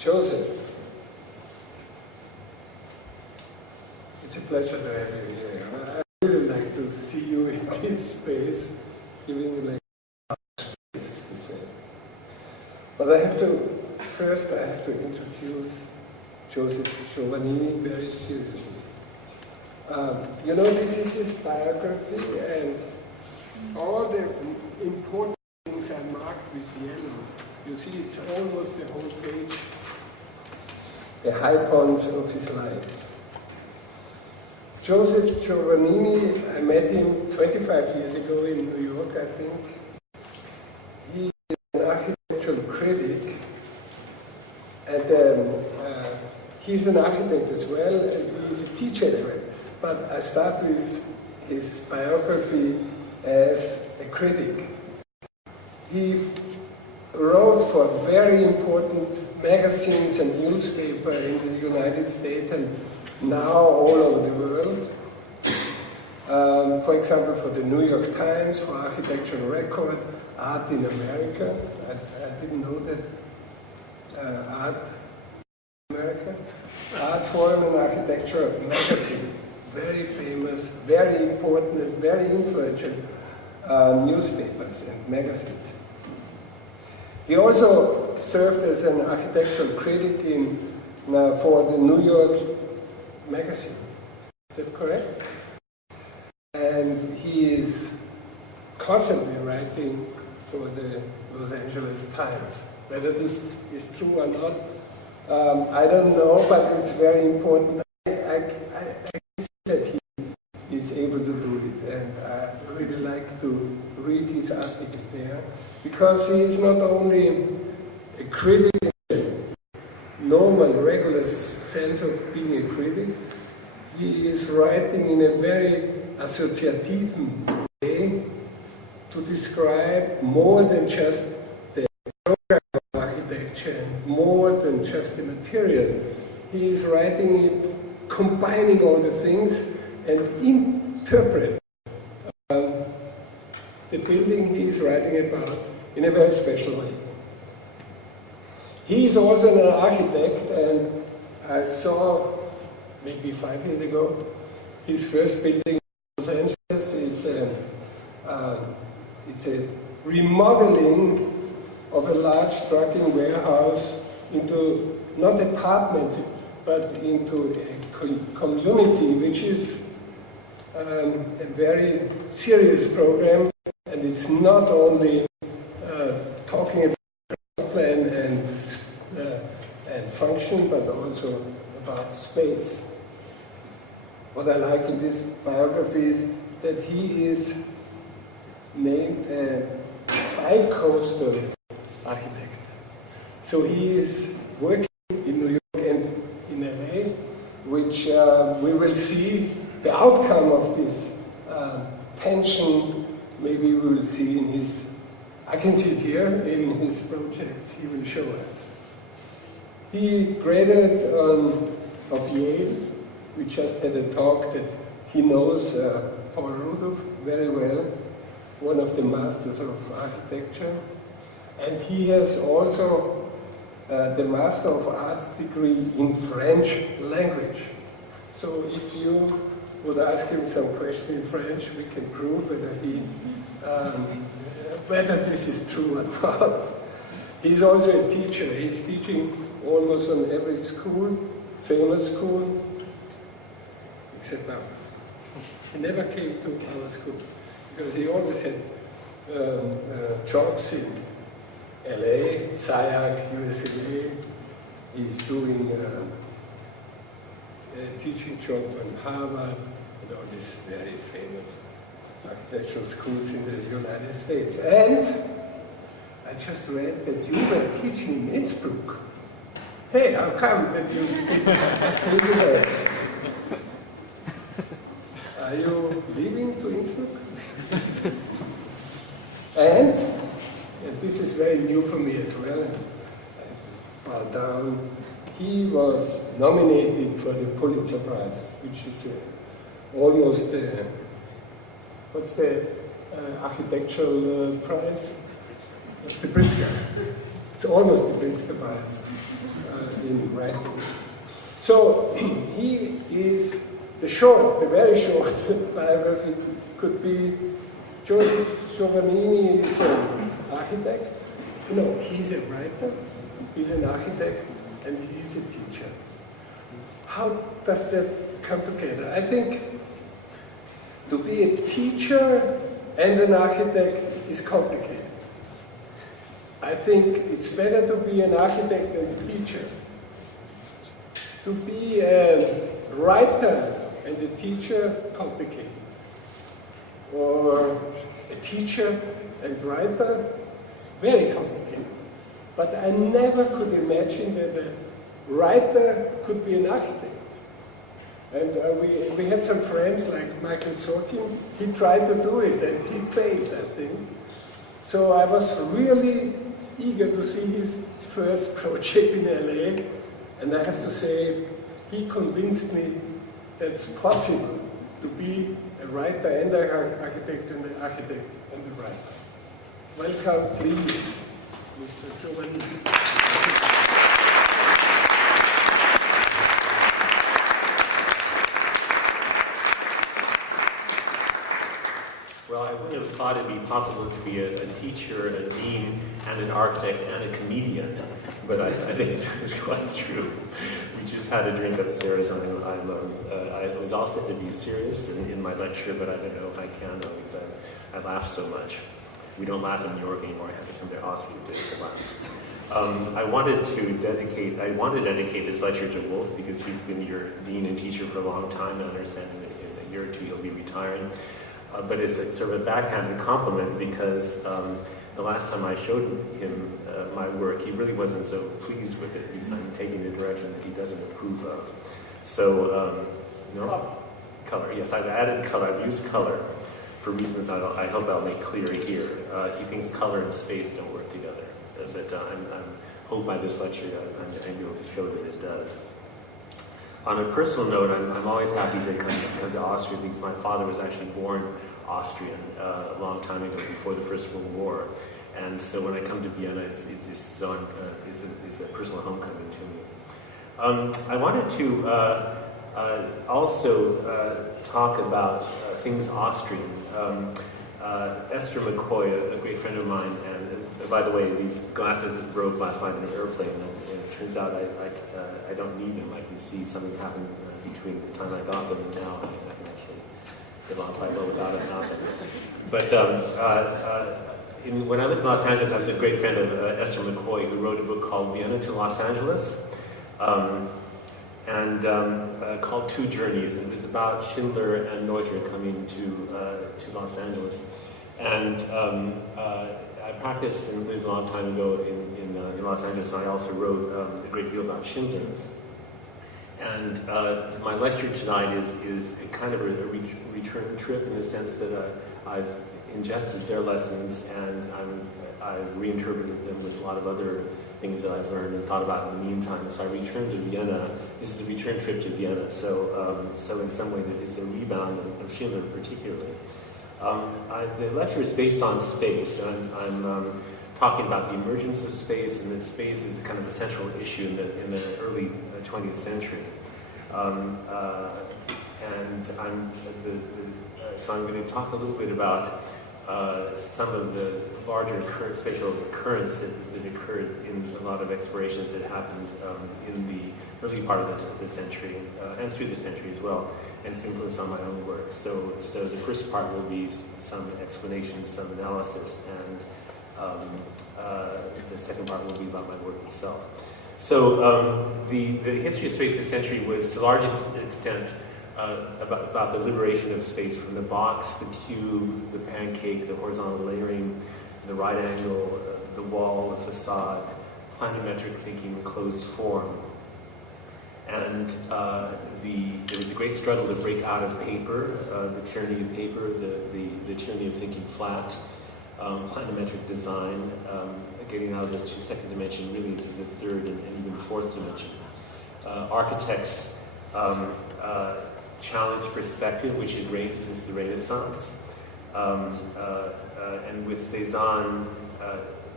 Joseph, it's a pleasure to have you here. I really like to see you in this space, giving you like space to say. But first I have to introduce Joseph Giovannini very seriously. You know, this is his biography, and all the important things are marked with yellow. You see, it's almost the whole page. The high points of his life. Joseph Giovannini, I met him 25 years ago in New York, I think. He is an architectural critic, and he's an architect as well, and he's a teacher as well. But I start with his biography as a critic. He wrote for very important magazines and newspapers in the United States and now all over the world. For example, for the New York Times, for Architectural Record, Art in America. I didn't know that. Art in America. Art Forum and Architecture magazine. Very famous, very important, and very influential newspapers and magazines. He also served as an architectural critic for the New York magazine. Is that correct? And he is constantly writing for the Los Angeles Times. Whether this is true or not, I don't know, but it's very important. I can see that he is able to do it, and I really like to read his article there, because he is not only a critic in the normal, regular sense of being a critic, he is writing in a very associative way to describe more than just the program of architecture, and more than just the material. He is writing it, combining all the things, and interpret the building he is writing about in a very special way. He is also an architect, and I saw maybe 5 years ago his first building in Los Angeles. It's a remodeling of a large trucking warehouse into not apartments but into a community, which is a very serious program. And it's not only talking about plan and function, but also about space. What I like in this biography is that he is named a bi-coastal architect. So he is working in New York and in LA, which we will see the outcome of this tension. Maybe we will see in his, I can see it here, in his projects he will show us. He graduated of Yale. We just had a talk that he knows Paul Rudolph very well, one of the masters of architecture. And he has also the Master of Arts degree in French language. So if you would ask him some question in French, we can prove whether this is true or not. He's also a teacher. He's teaching almost on every school, famous school, except ours. He never came to our school because he always had jobs in LA, SciAc, USA. He's doing a teaching job in Harvard and all these very famous architectural schools in the United States. And I just read that you were teaching in Innsbruck. Hey, how come that you did this? Are you leaving to Innsbruck? And this is very new for me as well, and I have to bow down. He was nominated for the Pulitzer Prize, which is almost, what's the architectural prize? The Pritzker. It's almost the principal bias in writing. So he is the very short biography could be Giovannini is an architect. No, he's a writer, he's an architect, and he's a teacher. How does that come together? I think to be a teacher and an architect is complicated. I think it's better to be an architect than a teacher. To be a writer and a teacher, complicated. Or a teacher and writer, it's very complicated. But I never could imagine that a writer could be an architect. And we had some friends like Michael Sorkin, he tried to do it and he failed, I think. So I was really eager to see his first project in LA, and I have to say, he convinced me that's possible to be a writer and an architect and an architect and a writer. Welcome, please, Mr. Giovannini. Well, I wouldn't have thought it'd be possible to be a teacher, a dean, and an architect, and a comedian, but I think it's quite true. We just had a drink upstairs, and I was all set to be serious in my lecture, but I don't know if I can now because I laugh so much. We don't laugh in New York anymore. I have to come to Austria to laugh. I wanted to dedicate this lecture to Wolf because he's been your dean and teacher for a long time, and I understand in a year or two he'll be retiring. But it's sort of a backhanded compliment because the last time I showed him my work, he really wasn't so pleased with it because I'm taking a direction that he doesn't approve of. So, color. Yes, I've added color. I've used color for reasons I hope I'll make clear here. He thinks color and space don't work together. But I hope by this lecture I'm able to show that it does. On a personal note, I'm always happy to come to Austria because my father was actually born Austrian a long time ago, before the First World War. And so when I come to Vienna, it's a personal homecoming to me. I wanted to also talk about things Austrian. Esther McCoy, a great friend of mine, and by the way, these glasses broke last night in an airplane, and it turns out I don't need them. I can see something happen between the time I got them and now. I can actually get along quite well without it now. But when I lived in Los Angeles, I was a great friend of Esther McCoy, who wrote a book called Vienna to Los Angeles, and called Two Journeys. And it was about Schindler and Neuter coming to Los Angeles. And I practiced and lived a long time ago in Los Angeles. And I also wrote a great deal about Schindler. And my lecture tonight is kind of a return trip in the sense that I've ingested their lessons and I've reinterpreted them with a lot of other things that I've learned and thought about in the meantime. So I returned to Vienna. This is a return trip to Vienna. So in some way, it's a rebound of Schindler particularly. The lecture is based on space. I'm talking about the emergence of space, and that space is a kind of a central issue in the early 20th century. So I'm going to talk a little bit about some of the larger spatial currents that occurred in a lot of explorations that happened in the early part of the century and through the century as well, and its influence on my own work. So the first part will be some explanation, some analysis, and the second part will be about my work itself. So the history of space this century was to a large extent about the liberation of space from the box, the cube, the pancake, the horizontal layering, the right angle, the wall, the facade, planimetric thinking, closed form. And there was a great struggle to break out of paper, the tyranny of paper, the tyranny of thinking flat, planimetric design, getting out of the second dimension, really into the third and even fourth dimension. Architects challenged perspective, which had reigned since the Renaissance. And with Cézanne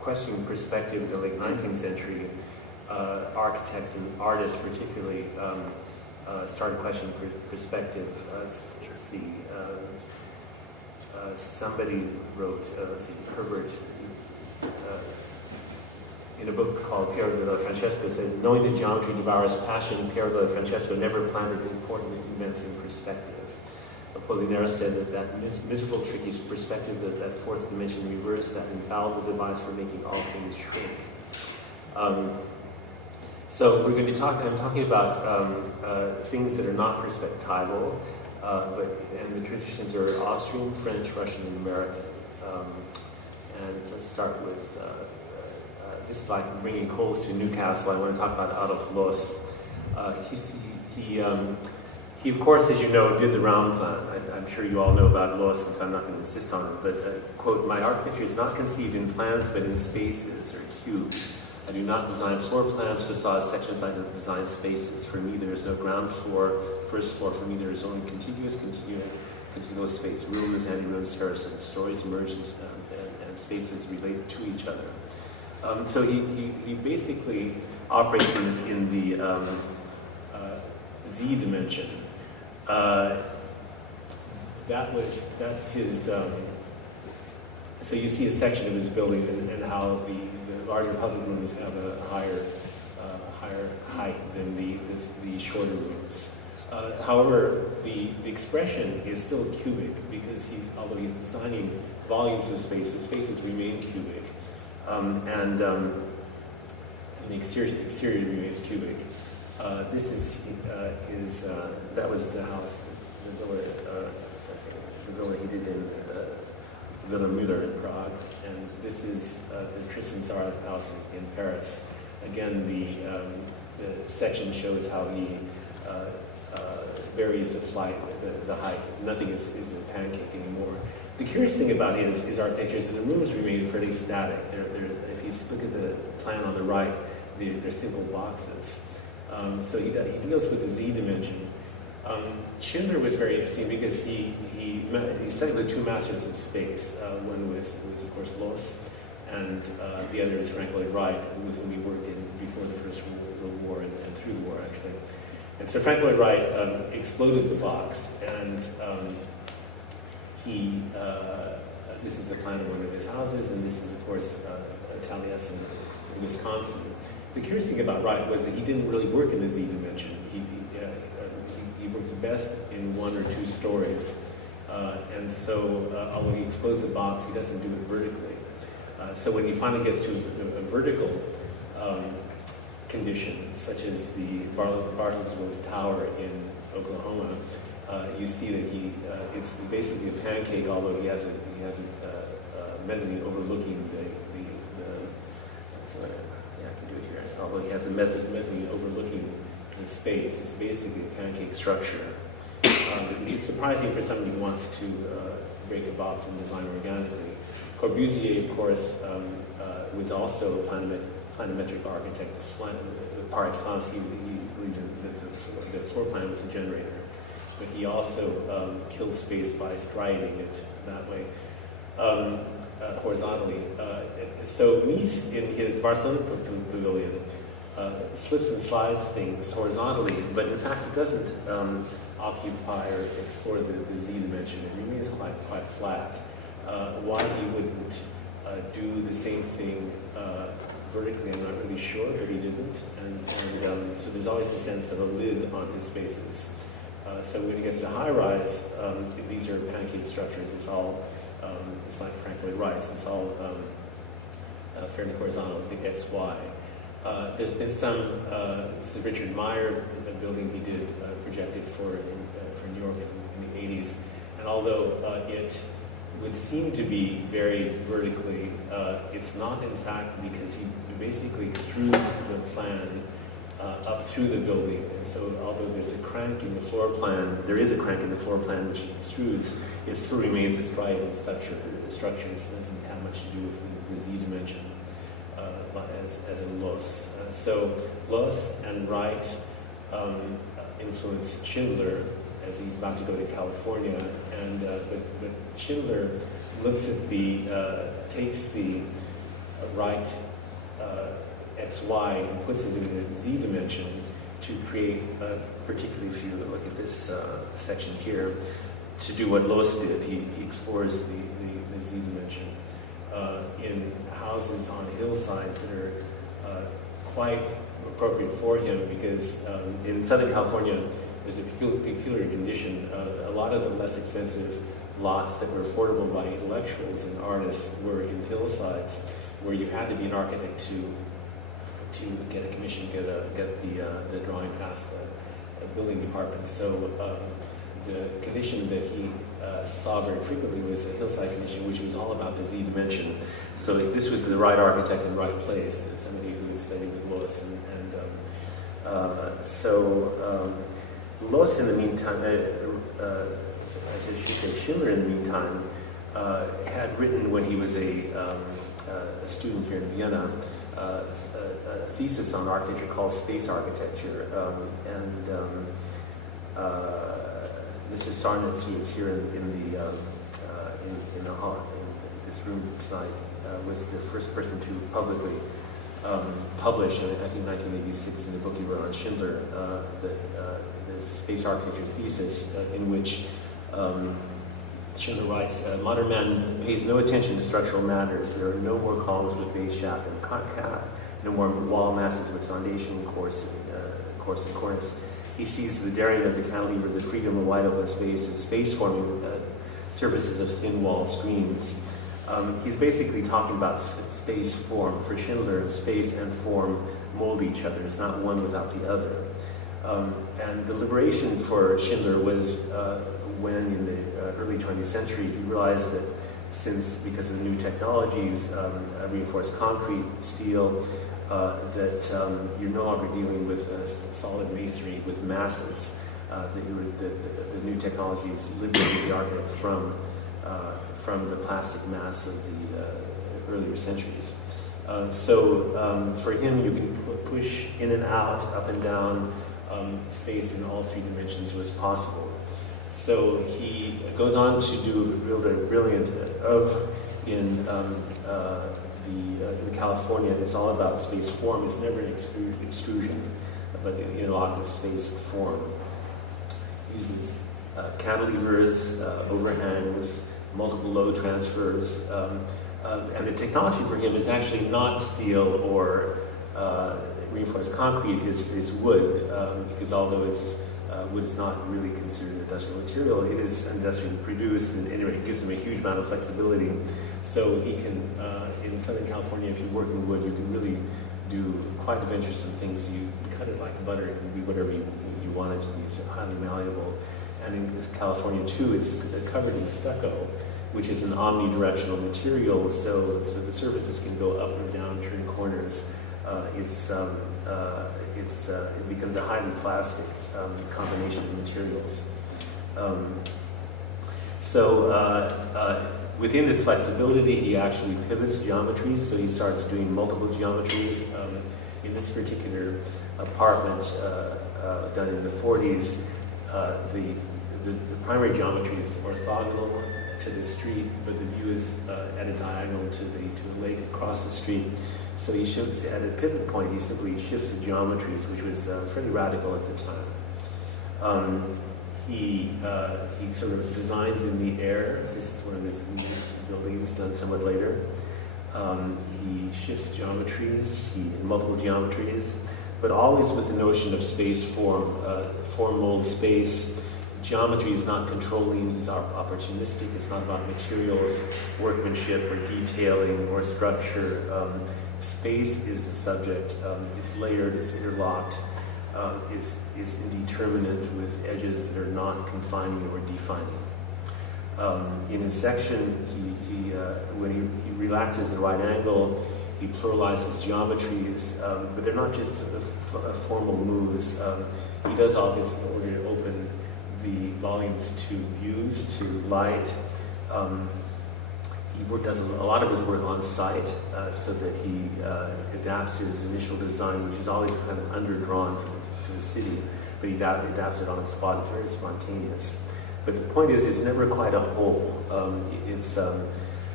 questioning perspective in the late 19th century, architects and artists particularly started questioning perspective. Let's see, somebody wrote, Herbert, in a book called Piero della Francesco, said, knowing that geometry devours passion, Piero della Francesco never planted important events in perspective. Apollinaire said that miserable, tricky perspective, that fourth dimension reverse, that infallible device for making all things shrink. So we're going to I'm talking about things that are not perspectival, and the traditions are Austrian, French, Russian, and American. And let's start with, this is like bringing coals to Newcastle. I want to talk about Adolf Loos. He, of course, as you know, did the round plan. I'm sure you all know about Loos, since I'm not going to insist on it, but, quote, my architecture is not conceived in plans, but in spaces or cubes. I do not design floor plans, facades, sections. I design spaces. For me, there is no ground floor, first floor. For me, there is only continuous space. Rooms, anti-rooms, terraces, stories emerge and spaces relate to each other. So he basically operates in the Z dimension. That's his. So you see a section of his building and how the larger public rooms have a higher height than the shorter rooms. However, the expression is still cubic because although he's designing volumes of space, the spaces remain cubic, and the exterior remains cubic. This is that was the house, the villa he did in Villa Müller in Prague, and this is the Tristan Tzar's house in Paris. Again, the section shows how he varies the height. Nothing is a pancake anymore. The curious thing about his architecture is that the rooms remain fairly static. If you look at the plan on the right, they're simple boxes. So he deals with the Z dimension. Schindler was very interesting because he studied with two masters of space. One was of course Loos, and the other is Frank Lloyd Wright, with whom he worked before the First World War and through the war actually. And so Frank Lloyd Wright exploded the box, and this is the plan of one of his houses, and this is of course Taliesin in Wisconsin. The curious thing about Wright was that he didn't really work in the Z dimension. He works best in one or two stories. And so, although he explodes the box, he doesn't do it vertically. So when he finally gets to a vertical condition, such as the Bartlesville Tower in Oklahoma, you see that it's basically a pancake, although he has a mezzanine overlooking although he has a mezzanine overlooking the space. It's basically a pancake structure, which is surprising for somebody who wants to break a box and design organically. Corbusier, of course, was also a planimetric architect. Par excellence, he believed that the floor plan was a generator. But he also killed space by striating it that way. Horizontally. So Mies, in his Barcelona pavilion, slips and slides things horizontally, but in fact it doesn't occupy or explore the Z dimension. It remains quite flat. Why he wouldn't do the same thing vertically, I'm not really sure, but he didn't. And so there's always a sense of a lid on his spaces. So when he gets to high rise, these are pancake structures. It's all it's like Frank Lloyd Wright's. It's all fairly horizontal, big XY. There's been some, this is Richard Meyer, a building he did projected for New York in the 80s. And although it would seem to be very vertically, it's not in fact, because he basically extrudes the plan up through the building. And so although there's a crank in the floor plan, there is a crank in the floor plan which he extrudes, it still remains a striated structure. So it doesn't have much to do with the Z dimension as in Loos. So Loos and Wright influenced Schindler as he's about to go to California, and but Schindler looks at takes the write xy and puts it in the z dimension to create, particularly if you look at this section here, to do what Loos did. He explores the z dimension in houses on hillsides that are quite appropriate for him, because in Southern California there's a peculiar condition. A lot of the less expensive lots that were affordable by intellectuals and artists were in hillsides, where you had to be an architect to get a commission, get the drawing past the building department. So the condition that he saw very frequently was a hillside condition, which was all about the z dimension. So this was the right architect in the right place, somebody who had studied with Loos. Loos, in the meantime, I should say Schindler, in the meantime, had written, when he was a student here in Vienna, a thesis on architecture called Space Architecture, Mr. Sarnitz, who is here in the hall, in this room tonight, was the first person to publicly publish, I think 1986, in the book he wrote on Schindler, the Space Architecture thesis, in which Schindler writes, modern man pays no attention to structural matters. There are no more columns with base, shaft, and cap, no more wall masses with foundation, course, and cornice. He sees the daring of the cantilever, the freedom of wide open space, as space-forming surfaces of thin wall screens. He's basically talking about space form. For Schindler, space and form mold each other. It's not one without the other. And the liberation for Schindler was when, in the early 20th century, he realized that because of the new technologies, reinforced concrete, steel, that you're no longer dealing with solid masonry with masses. The new technologies liberated the architect from the plastic mass of the earlier centuries. For him, you can push in and out, up and down. Space in all three dimensions was possible. So he goes on to do really brilliant in California. It's all about space form. It's never an extrusion, but the interlocutive space form. He uses cantilevers, overhangs, multiple load transfers, and the technology for him is actually not steel or reinforced concrete, is wood, because although wood is not really considered an industrial material, it is industrially produced, and anyway, it gives him a huge amount of flexibility. So he can, in Southern California, if you work in wood, you can really do quite adventuresome things. You cut it like butter, it can be whatever you want it to be. It's highly malleable. And in California, too, it's covered in stucco, which is an omnidirectional material, so the surfaces can go up or down, turn corners. It becomes a highly plastic combination of materials. Within this flexibility, he actually pivots geometries, so he starts doing multiple geometries. In this particular apartment done in the 40s, the primary geometry is orthogonal to the street, but the view is at a diagonal to a lake across the street. So he shifts at a pivot point. He simply shifts the geometries, which was fairly radical at the time. He sort of designs in the air. This is one of his buildings done somewhat later. He shifts geometries, multiple geometries, but always with the notion of space form. Form molds space. Geometry is not controlling, it's opportunistic, it's not about materials, workmanship, or detailing, or structure. Space is the subject, it's layered, it's interlocked, is indeterminate with edges that are not confining or defining. In his section, when he relaxes the right angle, he pluralizes geometries, but they're not just formal moves. He does all this in order to open the volumes to views, to light. He does a lot of his work on site, so that he adapts his initial design, which is always kind of underdrawn to the city, but he adapts it on the spot. It's very spontaneous. But the point is, it's never quite a whole.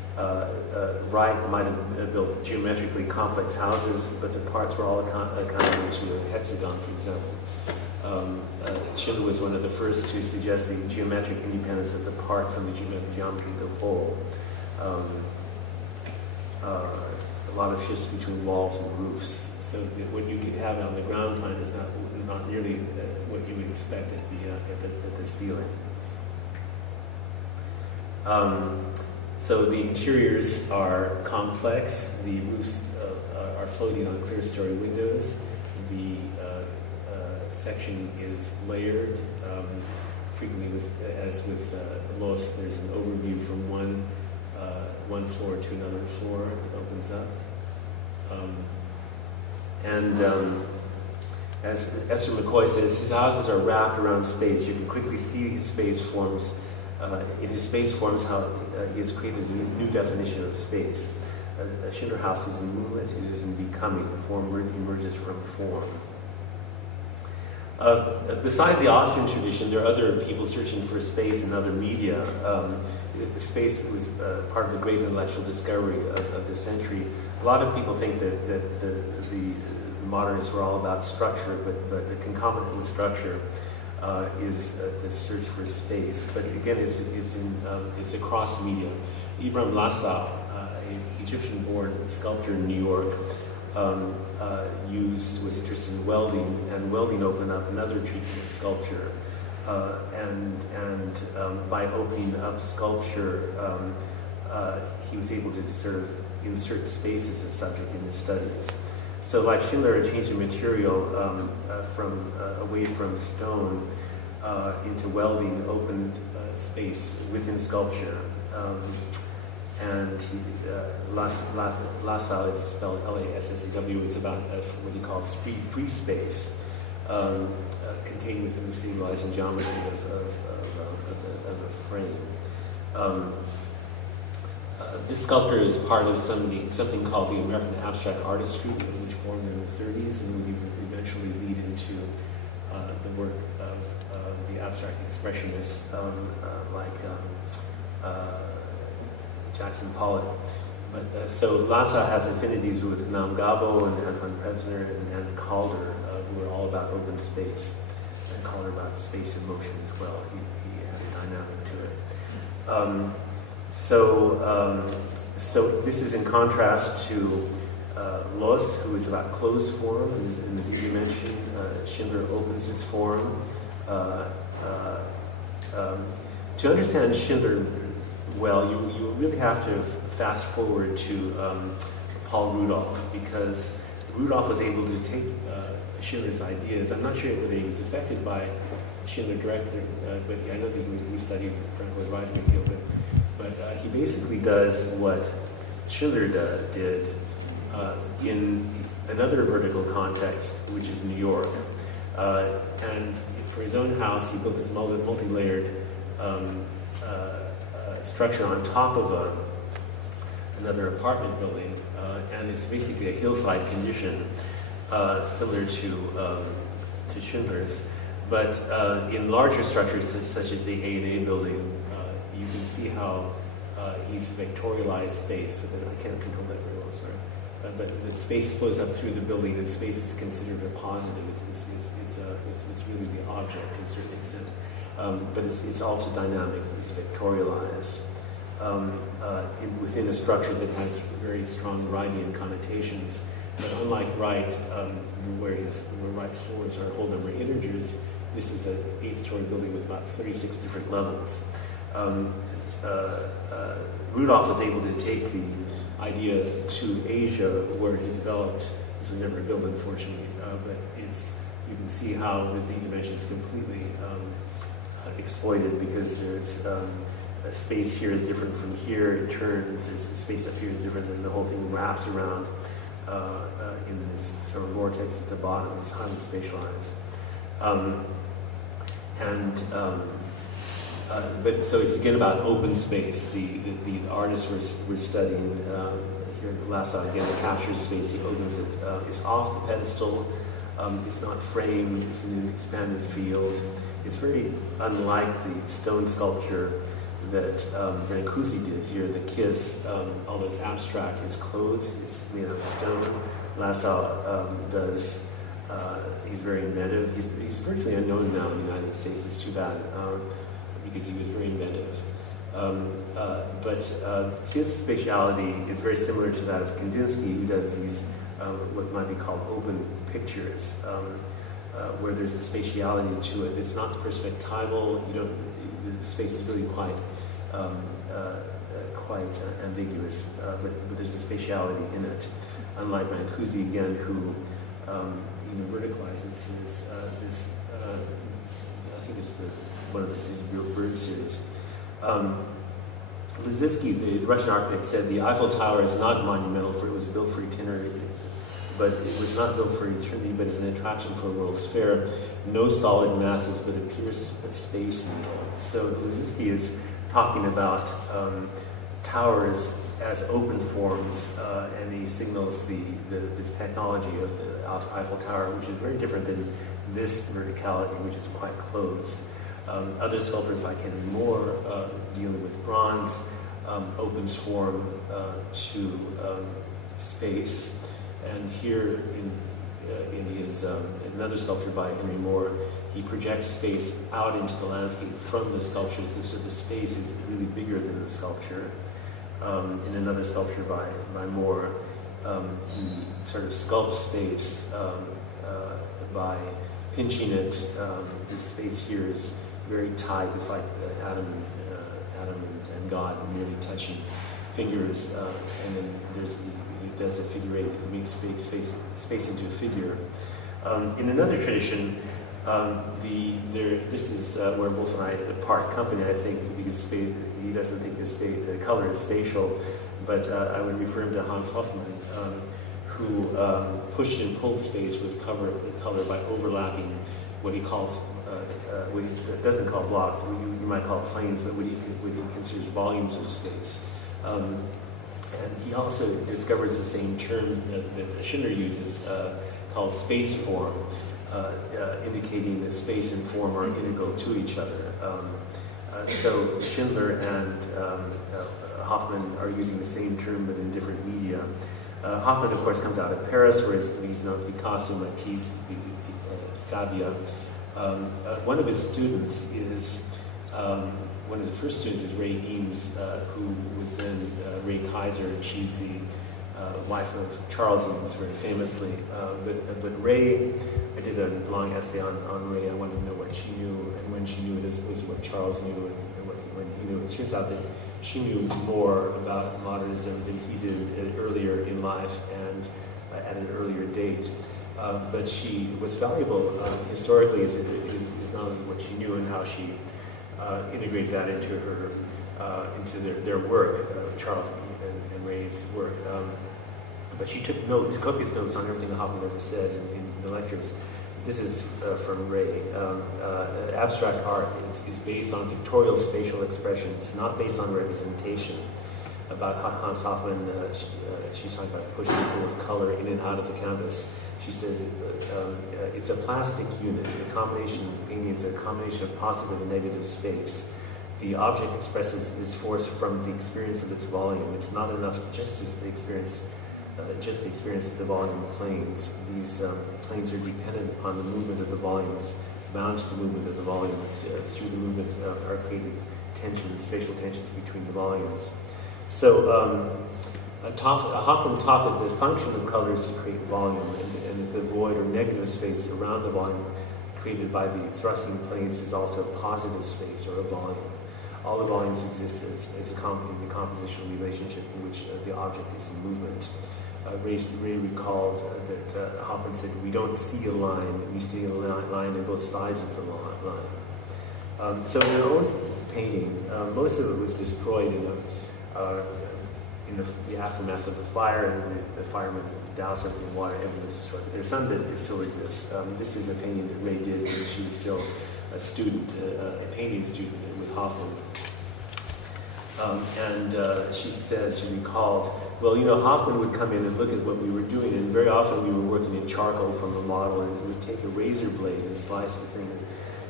Wright might have built geometrically complex houses, but the parts were all accounted to a hexagon, for example. Schindler was one of the first to suggest the geometric independence of the part from the geometry of the whole. A lot of shifts between walls and roofs, so that what you have on the ground plan is not nearly what you would expect at the ceiling. So the interiors are complex. The roofs are floating on clear-story windows. The section is layered. Frequently, as with Los, there's an overview from one floor to another floor that opens up. As Esther McCoy says, his houses are wrapped around space. You can quickly see his space forms. In his space forms, how he has created a new definition of space. A Schindler house is in movement, it is in becoming. Form emerges from form. Besides the Austrian tradition, there are other people searching for space in other media. Space was part of the great intellectual discovery of the century. A lot of people think that the modernists were all about structure, but concomitant with structure is the search for space. But again, it's across media. Ibrahim Lassaw, an Egyptian-born sculptor in New York, was interested in welding, and welding opened up another treatment of sculpture. By opening up sculpture, he was able to sort of insert space as a subject in his studies. So, like Schindler, changed the material away from stone into welding, opened space within sculpture. Lassaw is spelled L-A-S-S-A-W. It's about what he calls free space, contained within the stabilizing geometry of a frame. This sculpture is part of something called the American Abstract Artistry, which formed in the 30s and would eventually lead into the work of the abstract expressionists like Jackson Pollock. But so Lassaw has affinities with Naum Gabo and Antoine Prevsner and Calder, who are all about open space, and Calder about space and motion as well. He had a dynamic to it. So this is in contrast to Los, who is about closed form in the Z dimension. Schindler opens his form. To understand Schindler well, you really have to fast forward to Paul Rudolph, because Rudolph was able to take Schindler's ideas. I'm not sure whether he was affected by Schindler directly, but I know that he studied Frank Lloyd Wright a good deal, but he basically does what Schindler did in another vertical context, which is New York. And for his own house, he built this multi-layered structure on top of another apartment building, and it's basically a hillside condition, similar to Schindler's. But in larger structures, such as the A&A building, you can see how he's vectorialized space. So that I can't control that very well, sorry. But the space flows up through the building, and space is considered a positive. It's really the object to a certain extent. But it's also dynamic. It's vectorialized within a structure that has very strong Wrightian connotations. But unlike Wright, where Wright's floors are whole number integers, this is an 8-story building with about 36 different levels. Rudolph was able to take the idea to Asia, where he developed. This was never built, unfortunately, but you can see how the Z dimension is completely exploited, because there's a space here is different from here. It turns. There's a space up here is different, and the whole thing wraps around in this sort of vortex at the bottom. It's highly spatialized. But so it's again about open space. The artists were studying here at Lassaw again. The captured space. He opens it. It's off the pedestal. It's not framed. It's in an expanded field. It's very unlike the stone sculpture that Brancusi did here, the kiss, although it's abstract, his clothes is made of stone. Lassalle does, he's very inventive. He's virtually unknown now in the United States. It's too bad, because he was very inventive. But his spatiality is very similar to that of Kandinsky, who does these, what might be called open pictures, where there's a spatiality to it. It's not perspectival. The space is really quite ambiguous, but there's a spatiality in it. Unlike Brancusi, again, who even verticalizes his, I think it's one of his bird series. Lissitzky, the Russian architect, said the Eiffel Tower is not monumental, for it was built for eternity. But it was not built for eternity, but as an attraction for a World's Fair. No solid masses, but a pure space needle. So Lissitzky is talking about towers as open forms, and he signals this technology of the Eiffel Tower, which is very different than this verticality, which is quite closed. Other sculptors like Henry Moore, dealing with bronze, opens form to space. And here in his another sculpture by Henry Moore, he projects space out into the landscape from the sculpture, so the space is really bigger than the sculpture. In another sculpture by Moore, he sort of sculpts space by pinching it. The space here is very tight. It's like Adam and God merely touching fingers, and then he does a figure eight. He makes space into a figure. In another tradition, this is where Wolf and I part company, I think, because he doesn't think the color is spatial, but I would refer him to Hans Hofmann, who pushed and pulled space with color by overlapping what he calls, what he doesn't call blocks, what you might call planes, but what he considers volumes of space. And he also discovers the same term that Schindler uses, called space form, indicating that space and form are integral to each other. So Schindler and Hofmann are using the same term but in different media. Hofmann, of course, comes out of Paris, whereas he's known Picasso, Matisse, Gavia. One of his students is, one of the first students is Ray Eames, who was then Ray Kaiser, and she's the wife of Charles Eames, very famously. But Ray, I did a long essay on Ray. I wanted to know what she knew and when she knew it, as opposed to what Charles knew and when he knew. It turns out that she knew more about modernism than he did earlier in life and at an earlier date. But she was valuable historically is not only what she knew and how she integrated that into her into their work, Charles and Ray's work. But she took notes, copious notes on everything Hofmann ever said in the lectures. This is from Ray. Abstract art is based on pictorial spatial expression. It's not based on representation. About Hans Hofmann, she's talking about pushing and pull of color in and out of the canvas. She says it's a plastic unit. A combination, painting is a combination of positive and negative space. The object expresses this force from the experience of its volume. It's not enough just to experience of the volume planes. These planes are dependent upon the movement of the volumes, bound to the movement of the volumes. Through the movement are created tensions, spatial tensions between the volumes. So Hofmann taught that the function of color is to create volume, and that the void or negative space around the volume created by the thrusting planes is also a positive space or a volume. All the volumes exist as in the compositional relationship in which the object is in movement. Ray recalled that Hofmann said, "We don't see a line, we see a line on both sides of the line." So in their own painting, most of it was destroyed in the aftermath of the fire, and the firemen doused everything in water, everything was destroyed. But there's some that still exist. This is a painting that Ray did when she was still a student, a painting student with Hofmann. And she says, she recalled, well, Hofmann would come in and look at what we were doing, and very often we were working in charcoal from a model, and we would take a razor blade and slice the thing. And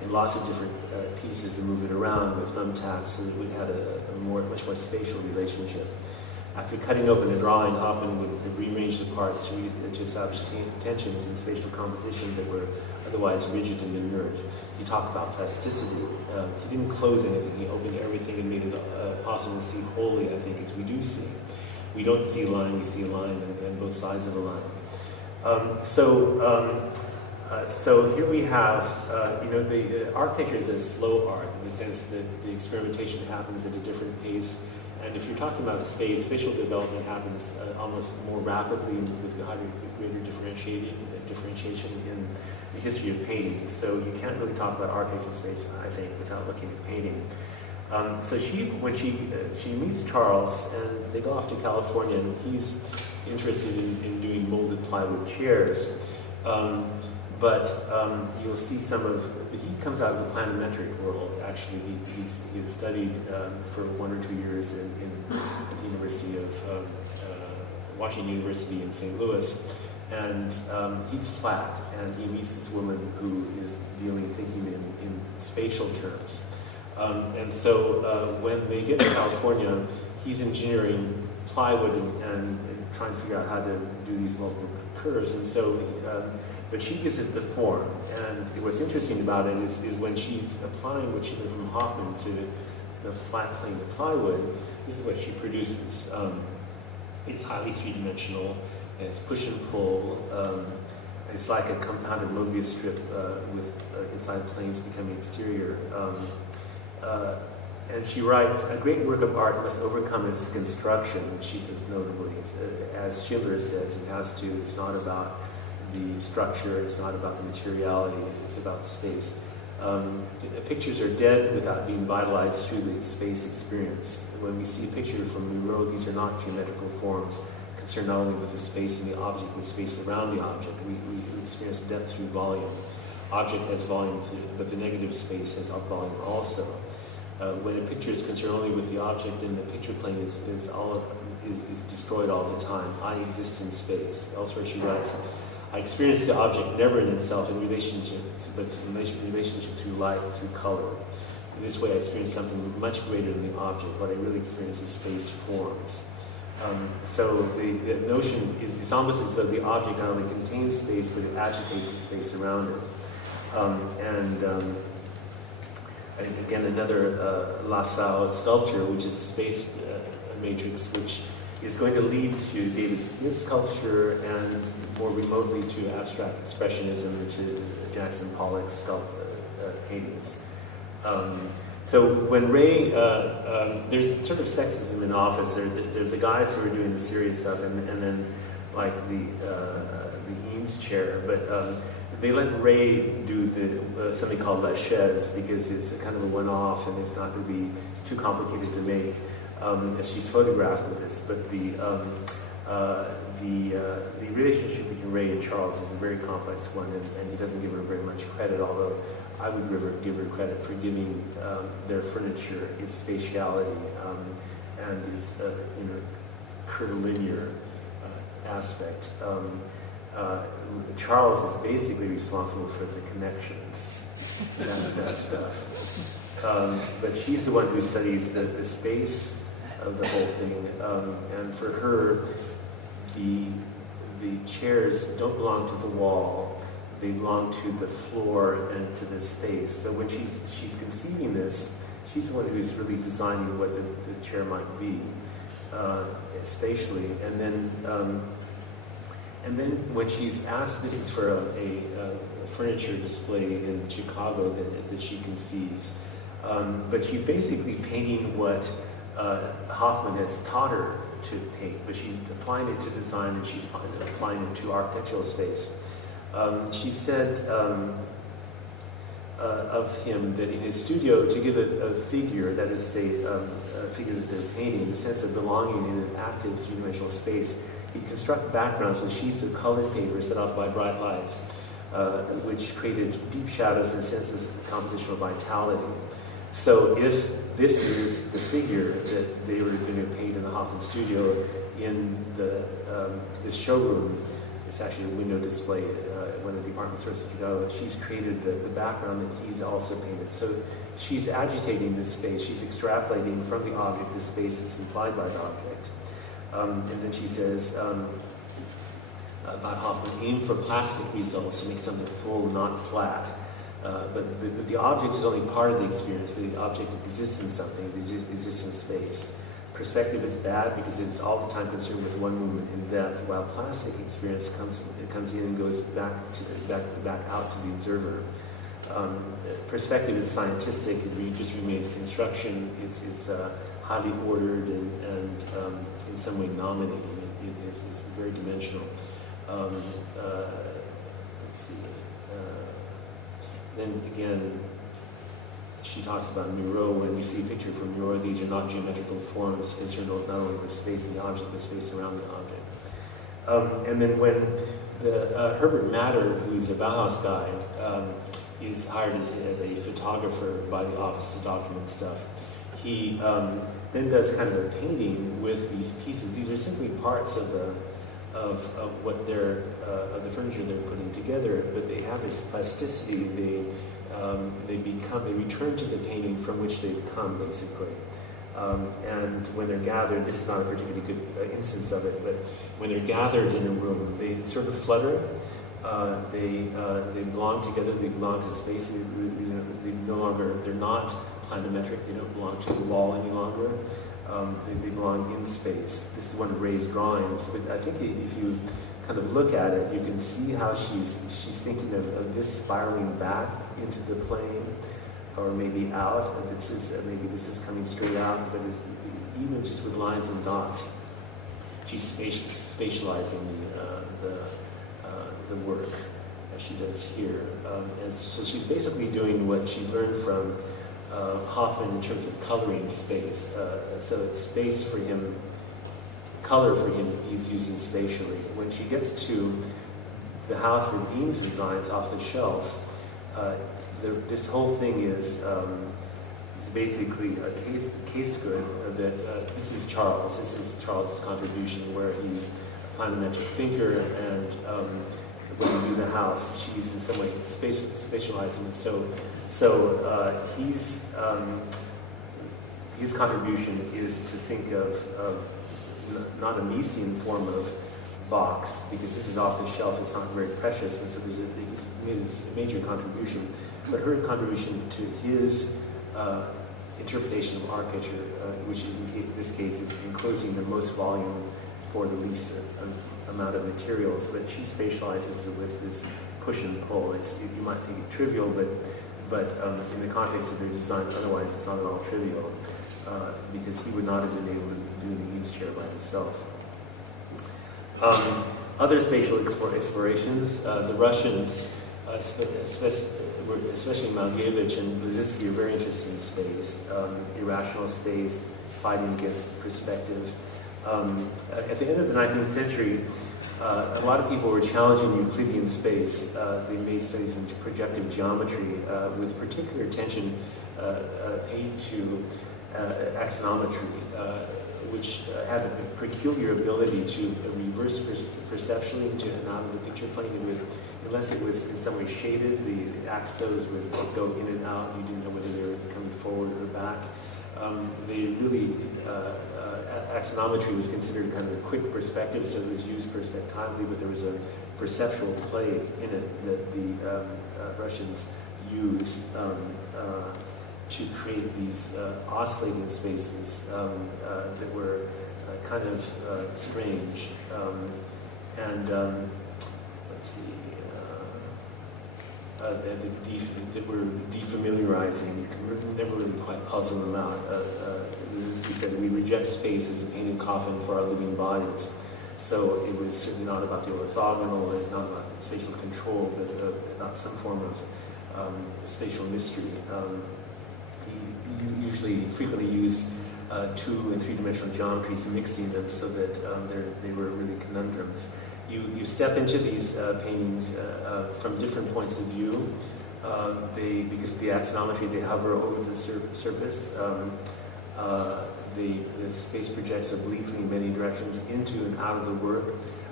lots of different pieces and move it around with thumbtacks so that we had a much more spatial relationship. After cutting open a drawing, Hoffman would rearrange the parts to establish tensions in spatial composition that were otherwise rigid and inert. He talked about plasticity. He didn't close anything. He opened everything and made it possible to see wholly, I think, as we do see. We don't see a line, we see a line and both sides of a line. So here we have, the architecture is a slow art in the sense that the experimentation happens at a different pace. And if you're talking about space, spatial development happens almost more rapidly with greater differentiation in the history of painting. So you can't really talk about architecture space, I think, without looking at painting. So when she meets Charles, and they go off to California, and he's interested in doing molded plywood chairs. But you'll see he comes out of the planimetric world, actually. He's studied for 1 or 2 years at the University of Washington University in St. Louis. And he's flat, and he meets this woman who is thinking in spatial terms. And so when they get to California, he's engineering plywood and trying to figure out how to do these multiple curves. And so, but she gives it the form. And what's interesting about it is when she's applying what she learned from Hoffman to the flat plane of plywood, this is what she produces. It's highly three-dimensional. It's push and pull. It's like a compounded Mobius strip with inside planes becoming exterior. And she writes, a great work of art must overcome its construction. She says notably, as Schindler says, it has to. It's not about the structure, it's not about the materiality, it's about space. Pictures are dead without being vitalized through the space experience. When we see a picture from Miro, these are not geometrical forms concerned not only with the space and the object, but space around the object. We experience depth through volume. Object has volume, but the negative space has volume also. When a picture is concerned only with the object, then the picture plane is destroyed all the time. I exist in space. Elsewhere she writes, I experience the object never in itself in relationship, but in relationship through light, through color. In this way I experience something much greater than the object. What I really experience is space forms. So the notion is, it's almost as though the object not only contains space, but it agitates the space around it. And again, another Lassalle sculpture, which is a space matrix, which is going to lead to David Smith's sculpture and more remotely to abstract expressionism, to Jackson Pollock's paintings. So when Ray, there's sort of sexism in office. There are the guys who are doing the serious stuff, and then like the Eames chair, but they let Ray do something called La Chaise because it's a kind of a one-off and it's not going to be, it's too complicated to make. As she's photographed with this, but the relationship between Ray and Charles is a very complex one, and he doesn't give her very much credit. Although I would give her credit for giving their furniture its spatiality and its curvilinear aspect. Charles is basically responsible for the connections, that stuff. But she's the one who studies the space of the whole thing, and for her, the chairs don't belong to the wall; they belong to the floor and to the space. So when she's conceiving this, she's the one who's really designing what the chair might be spatially, and then when she's asked, this is for a furniture display in Chicago that she conceives. But she's basically painting what Hoffman has taught her to paint, but she's applying it to design and she's applying it to architectural space. She said of him that in his studio, to give a figure, that is, say, a figure that they're painting, the sense of belonging in an active three-dimensional space, he'd construct backgrounds with sheets of colored paper set off by bright lights, which created deep shadows and a sense of compositional vitality. So if this is the figure that they were going to paint in the Hoffman studio in the showroom, it's actually a window display at one of the department stores in Chicago. She's created the background that he's also painted. So she's agitating this space. She's extrapolating from the object the space that's implied by the object. And then she says about Hoffman, aim for plastic results to make something full, not flat. But the object is only part of the experience. The object exists in something. It exists in space. Perspective is bad because it is all the time concerned with one movement in depth, while plastic experience comes in and goes back out to the observer. Perspective is scientific; it just remains construction. It's highly ordered and in some way nominating. It's very dimensional. Let's see. Then again, she talks about Miro. When we see a picture from Miro, these are not geometrical forms concerned not only with space in the object, but space around the object. And then when Herbert Matter, who's a Bauhaus guy, is hired as a photographer by the office to document stuff, he then does kind of a painting with these pieces. These are simply parts of what they're of the furniture they're putting together, but they have this plasticity. They return to the painting from which they've come, basically. And when they're gathered, this is not a particularly good instance of it, but when they're gathered in a room, they sort of flutter. They belong together. They belong to space. They're not planimetric. They don't belong to the wall any longer. They belong in space. This is one of Ray's drawings, but I think if you kind of look at it, you can see how she's thinking of this spiraling back into the plane, or maybe out. Maybe this is coming straight out, but even just with lines and dots, she's spatializing the work as she does here. And so she's basically doing what she's learned from Hoffman in terms of coloring space. So it's space for him, color for him, he's using spatially. When she gets to the house that Eames designs off the shelf, this whole thing is basically a case good that this is Charles. This is Charles's contribution, where he's a planimetric thinker, and when we do the house, she's in some way spatializing it. So his contribution is to think of not a Miesian form of box, because this is off the shelf, it's not very precious, and so he's made a major contribution. But her contribution to his interpretation of architecture, which in this case is enclosing the most volume for the least amount of materials, but she spatializes it with this push and pull. You might think it trivial, but in the context of their design, otherwise it's not at all trivial, because he would not have been able to do the Eames chair by himself. Other spatial explorations, the Russians, especially Malevich and Blazitsky, are very interested in space, irrational space, fighting against perspective. At the end of the 19th century, a lot of people were challenging Euclidean space. They made studies in projective geometry with particular attention paid to axonometry, which had a peculiar ability to reverse perceptually into and out of the picture plane. Unless it was in some way shaded, the axes would go in and out. You didn't know whether they were coming forward or back. Axonometry was considered kind of a quick perspective, so it was used perspectively, but there was a perceptual play in it that the Russians used to create these oscillating spaces that were kind of strange. Let's see, that were defamiliarizing. You can never really quite puzzle them out. He said, we reject space as a painted coffin for our living bodies. So it was certainly not about the orthogonal and not about spatial control, but about some form of spatial mystery. He frequently used 2- and 3-dimensional geometries, mixing them so that they were really conundrums. You step into these paintings from different points of view. Because of the axonometry, they hover over the surface. The space projects obliquely in many directions into and out of the work.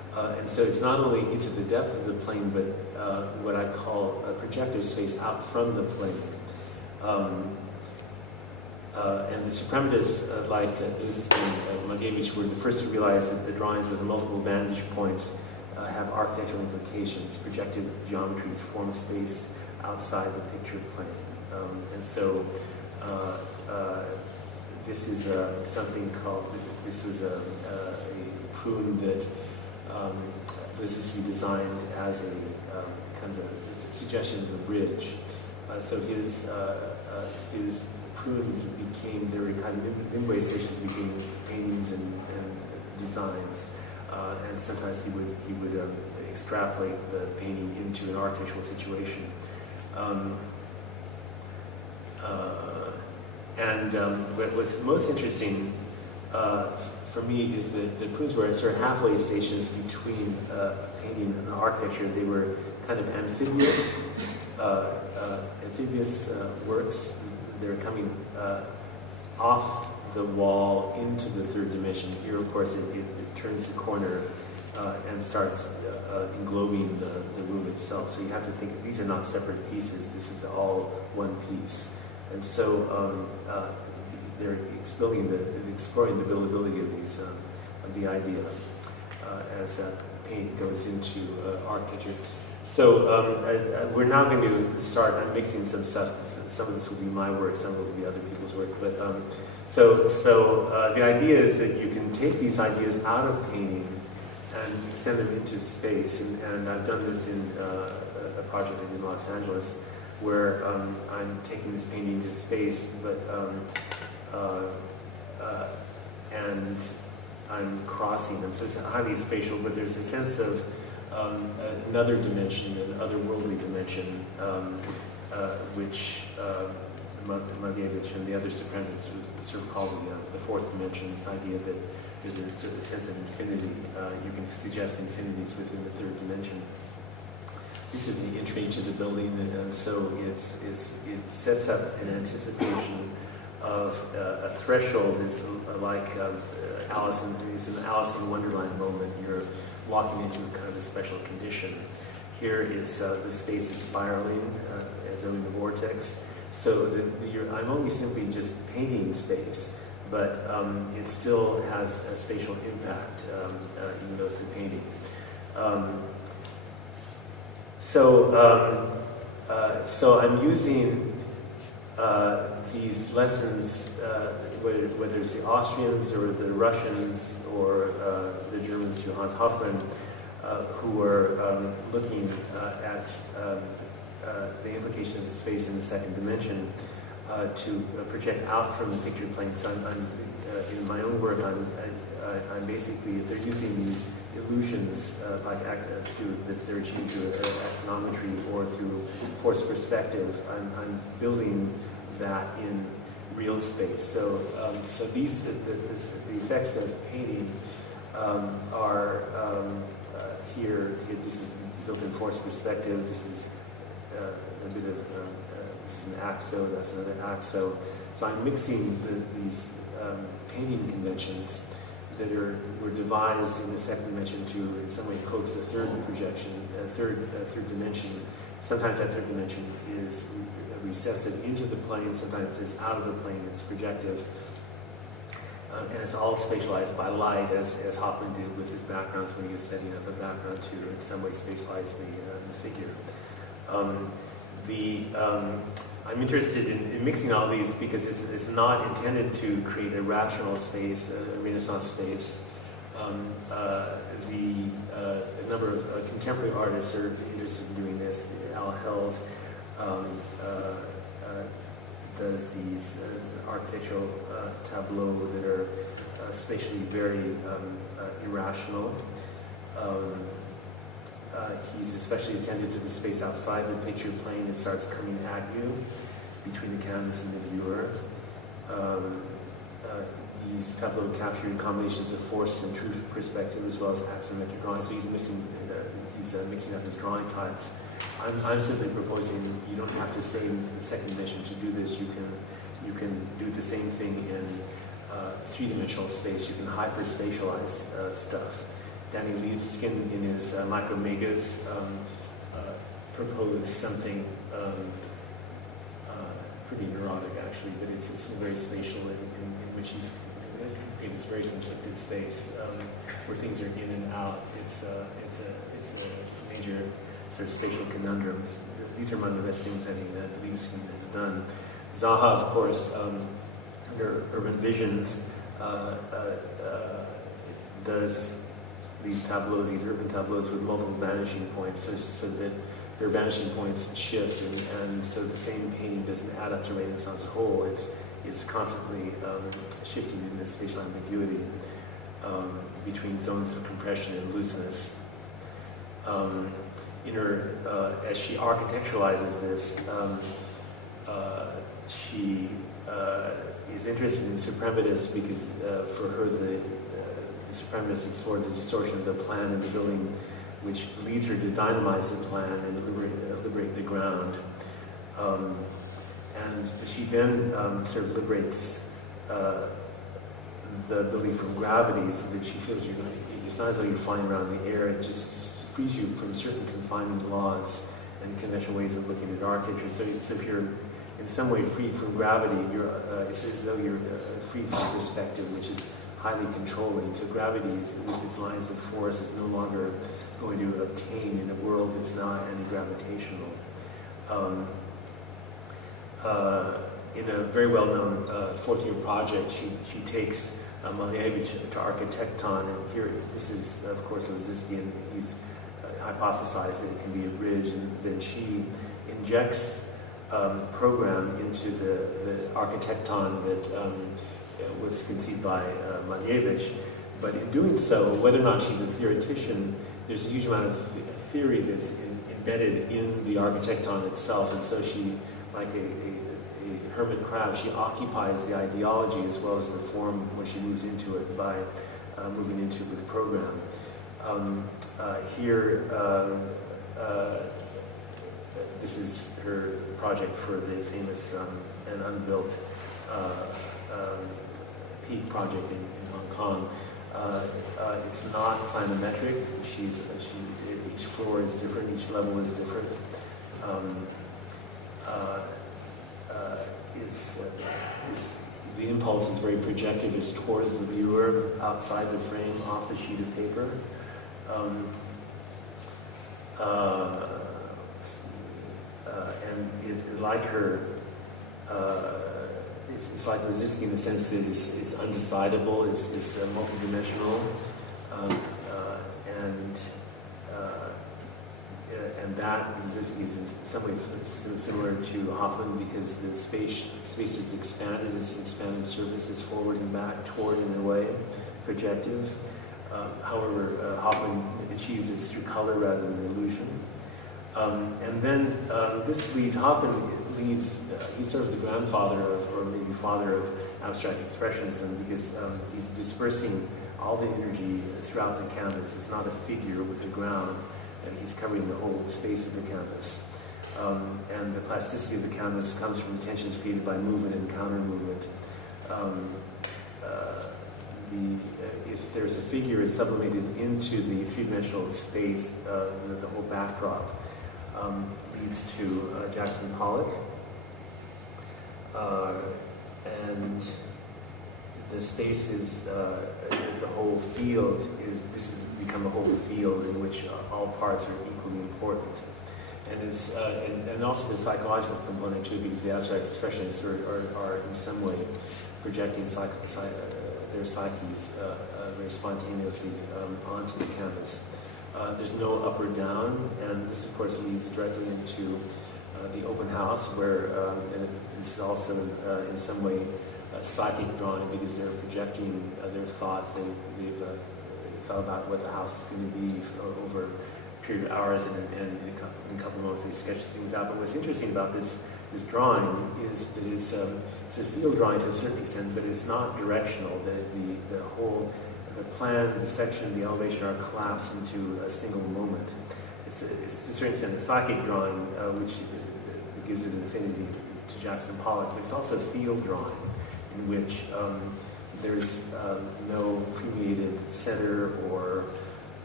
And so it's not only into the depth of the plane, but what I call a projective space out from the plane. And the suprematists like Liszewski and Mankiewicz were the first to realize that the drawings with the multiple vantage points have architectural implications. Projective geometries form space outside the picture plane. And so this is something called, this is a prune that Liszewski designed as a kind of a suggestion of a bridge. So his prune became, there were kind of midway stations between paintings and designs. And sometimes he would extrapolate the painting into an architectural situation. What's most interesting for me is that the prunes were sort of halfway stations between painting and architecture. They were kind of amphibious works. They were coming off the wall into the third dimension. Here, of course, it turns the corner and starts englobing the room itself. So you have to think these are not separate pieces. This is all one piece. And so they're exploring the buildability of these of the idea as paint goes into architecture. So we're now going to start. I'm mixing some stuff. Some of this will be my work. Some will be other people's work. But so the idea is that you can take these ideas out of painting and send them into space. And I've done this in a project in Los Angeles, where I'm taking this painting into space, but and I'm crossing them. So it's highly spatial, but there's a sense of another dimension, an otherworldly dimension, which Mankiewicz and the other suprematists would sort of call the fourth dimension, this idea that there's a sort of sense of infinity. You can suggest infinities within the third dimension. This is the entry to the building, and so it sets up an anticipation of a threshold. It's like Alice in Wonderland moment. You're walking into a kind of a special condition. Here, it's the space is spiraling as though in the vortex. So I'm only simply just painting space, but it still has a spatial impact, even though it's a painting. So I'm using these lessons, whether it's the Austrians or the Russians or the Germans, Johannes Hoffmann, who are looking at the implications of space in the second dimension to project out from the picture plane. So I'm in my own work, I'm basically, if they're using these illusions that they're achieving through axonometry or through forced perspective, I'm building that in real space. So the effects of painting are here. This is built in forced perspective. This is a bit of this is an axo. That's another axo. So I'm mixing these painting conventions that were devised in the second dimension to, in some way, coax the third projection, third dimension. Sometimes that third dimension is recessive into the plane. Sometimes it's out of the plane. It's projective, and it's all spatialized by light, as Hoffman did with his backgrounds when he was setting up a background to, in some way, spatialize the figure. I'm interested in mixing all these because it's not intended to create a rational space, a Renaissance space. A number of contemporary artists are interested in doing this. Al Held does these architectural tableaux that are spatially very irrational. He's especially attentive to the space outside the picture plane. It starts coming at you between the canvas and the viewer. These tableaux captured combinations of forced and true perspective as well as axiometric drawing. So he's mixing up his drawing types. I'm simply proposing you don't have to stay in the second dimension to do this. You can do the same thing in three-dimensional space. You can hyperspatialize stuff. Danny Libeskind in his Micromegas proposed something pretty neurotic actually, but it's very spatial in which he's created this very conflicted space where things are in and out. It's a major sort of spatial conundrums. These are among the best things I think that Libeskind has done. Zaha, of course, under Urban Visions, does these tableaus, these urban tableaus with multiple vanishing points, so that their vanishing points shift, and so the same painting doesn't add up to Renaissance whole. It's constantly shifting in this spatial ambiguity between zones of compression and looseness. As she architecturalizes this, she is interested in suprematists because for her the suprematists explored the distortion of the plan in the building, which leads her to dynamize the plan and liberate the ground. And she then sort of liberates the building from gravity, so that she feels it's not as though you're flying around in the air, it just frees you from certain confining laws and conventional ways of looking at architecture. So if you're in some way free from gravity, it's as though you're free from perspective, which is highly controlling. So gravity, with its lines of force, is no longer going to obtain in a world that's not anti-gravitational. In a very well-known fourth-year project, she takes Malevich to Architecton, and here, this is, of course, Libeskind, and he's hypothesized that it can be a bridge, and then she injects program into the Architecton that was conceived by Malevich. But in doing so, whether or not she's a theoretician, there's a huge amount of theory that's embedded in the Architecton itself, and so she, like a hermit crab, she occupies the ideology as well as the form when she moves into it by moving into it with program. This is her project for the famous and unbuilt Peak project in Hong Kong. It's not planimetric. Each floor is different. Each level is different. The impulse is very projective. It's towards the viewer, outside the frame, off the sheet of paper. And it's like her. It's like Libeskind in the sense that it's undecidable, it's multidimensional, and that Libeskind is in some way similar to Hoffman because the space is expanded, its expanded surface is forward and back, toward and away, projective. However, Hoffman achieves this through color rather than illusion. And then this leads, he's sort of the grandfather or maybe father of abstract expressionism because he's dispersing all the energy throughout the canvas. It's not a figure with the ground, and he's covering the whole space of the canvas. And the plasticity of the canvas comes from the tensions created by movement and counter-movement. If there's a figure is sublimated into the three-dimensional space, the whole backdrop leads to Jackson Pollock. And the space is, the whole field this has become a whole field in which all parts are equally important. And also the psychological component to it because the abstract expressionists are in some way projecting their psyches very spontaneously onto the canvas. There's no up or down, and this of course leads directly into the open house where and this is also in some way psychic drawing because they're projecting their thoughts. They've thought about what the house is going to be over a period of hours, and in a couple of moments they sketch things out. But what's interesting about this drawing is that it's a field drawing to a certain extent, but it's not directional. The plan, the section, the elevation are collapsed into a single moment. It's to a certain extent a psychic drawing, which gives it an affinity to Jackson Pollock, but it's also a field drawing in which there's no created center or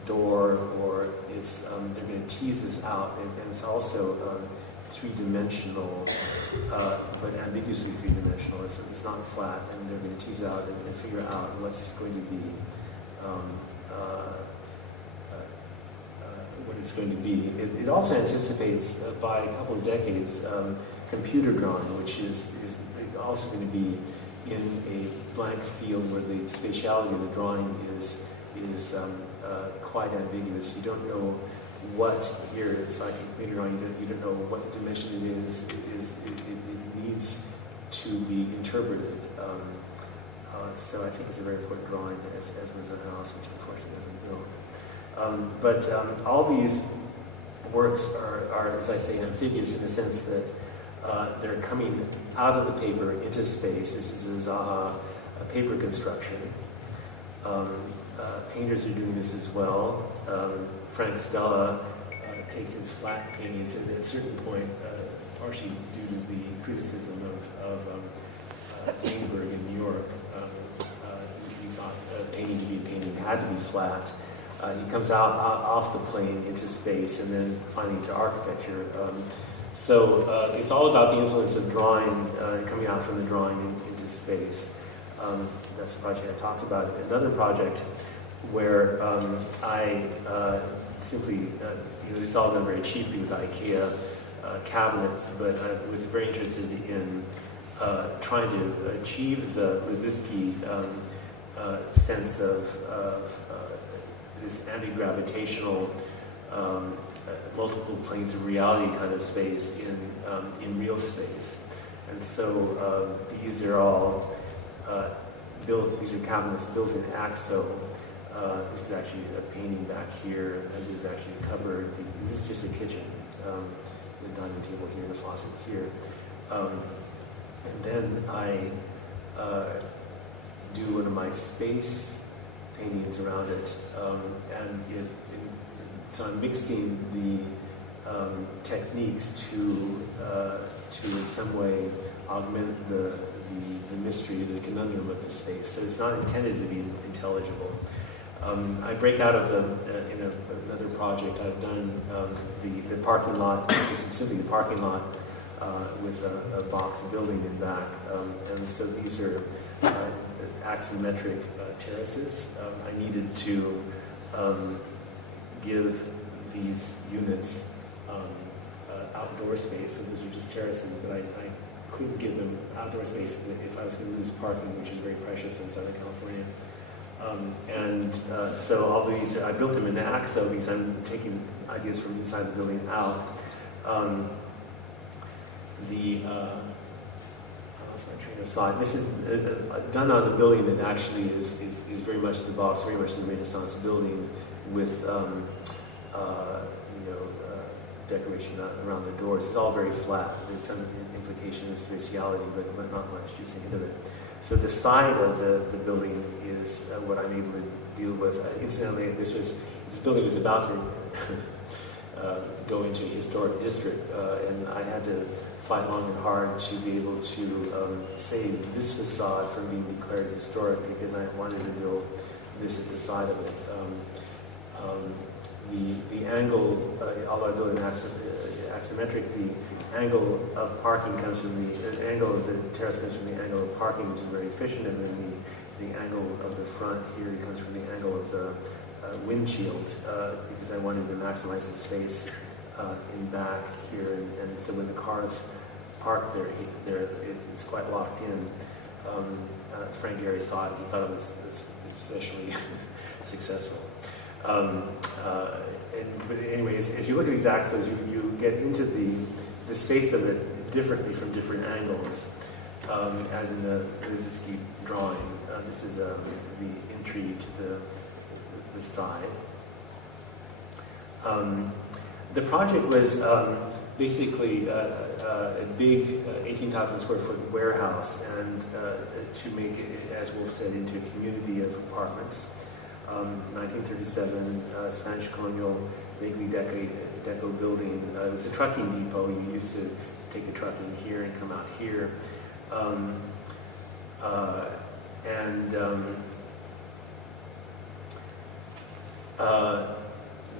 door, or it's, they're going to tease this out, and it's also three-dimensional, but ambiguously three-dimensional. It's not flat, and they're going to tease out and figure out what's going to be, what it's going to be. It also anticipates, by a couple of decades, computer drawing, which is also going to be in a blank field where the spatiality of the drawing is quite ambiguous. You don't know what here. It's like a computer drawing. You don't know what the dimension it is. It needs to be interpreted. So I think it's a very important drawing, as was a house, which unfortunately doesn't build. All these works are, as I say, amphibious in the sense that they're coming out of the paper into space. This is a Zaha paper construction. Painters are doing this as well. Frank Stella takes his flat paintings, and at a certain point, partially due to the criticism of Greenberg in New York, he thought painting to be a painting had to be flat. He comes out off the plane into space, and then finally into architecture. So it's all about the influence of drawing, coming out from the drawing into space. That's the project I talked about. Another project where I simply, this is all done very cheaply with IKEA cabinets, but I was very interested in trying to achieve the Liszewski sense of this anti-gravitational multiple planes of reality kind of space in real space. And so these are all these are cabinets built in AXO. This is actually a painting back here, and this is actually a cupboard. This is just a kitchen, the dining table here, the faucet here. And then I do one of my space paintings around it, so I'm mixing the techniques to in some way augment the mystery, the conundrum of the space. So it's not intended to be intelligible. I break out of in another project. I've done the parking lot, specifically the parking lot with a box building in back. And so these are axiometric terraces. I needed to give these units outdoor space. So those are just terraces, but I couldn't give them outdoor space if I was going to lose parking, which is very precious in Southern California. So all these, I built them in AXO because I'm taking ideas from inside the building out. I lost my train of thought. This is done on a building that actually is very much the box, very much the Renaissance building with decoration around the doors. It's all very flat. There's some implication of spatiality, but not much, just a hint of it. So the side of the building is what I'm able to deal with. Incidentally, this building was about to go into a historic district, and I had to fight long and hard to be able to save this facade from being declared historic because I wanted to build this at the side of it. The angle, although I built an axiometric, the angle of parking comes from the angle of the terrace comes from the angle of parking, which is very efficient, and then the angle of the front here comes from the angle of the windshield, because I wanted to maximize the space in back here, and so when the cars park there, it's quite locked in. Frank Gehry thought it was especially successful. But anyways, as you look at these axes, you get into the space of it differently from different angles, as in the Liszewski drawing. This is the entry to the side. The project was basically a big 18,000 square foot warehouse, and to make it, as Wolf said, into a community of apartments. 1937 Spanish colonial, vaguely deco building. It was a trucking depot. You used to take a truck in here and come out here.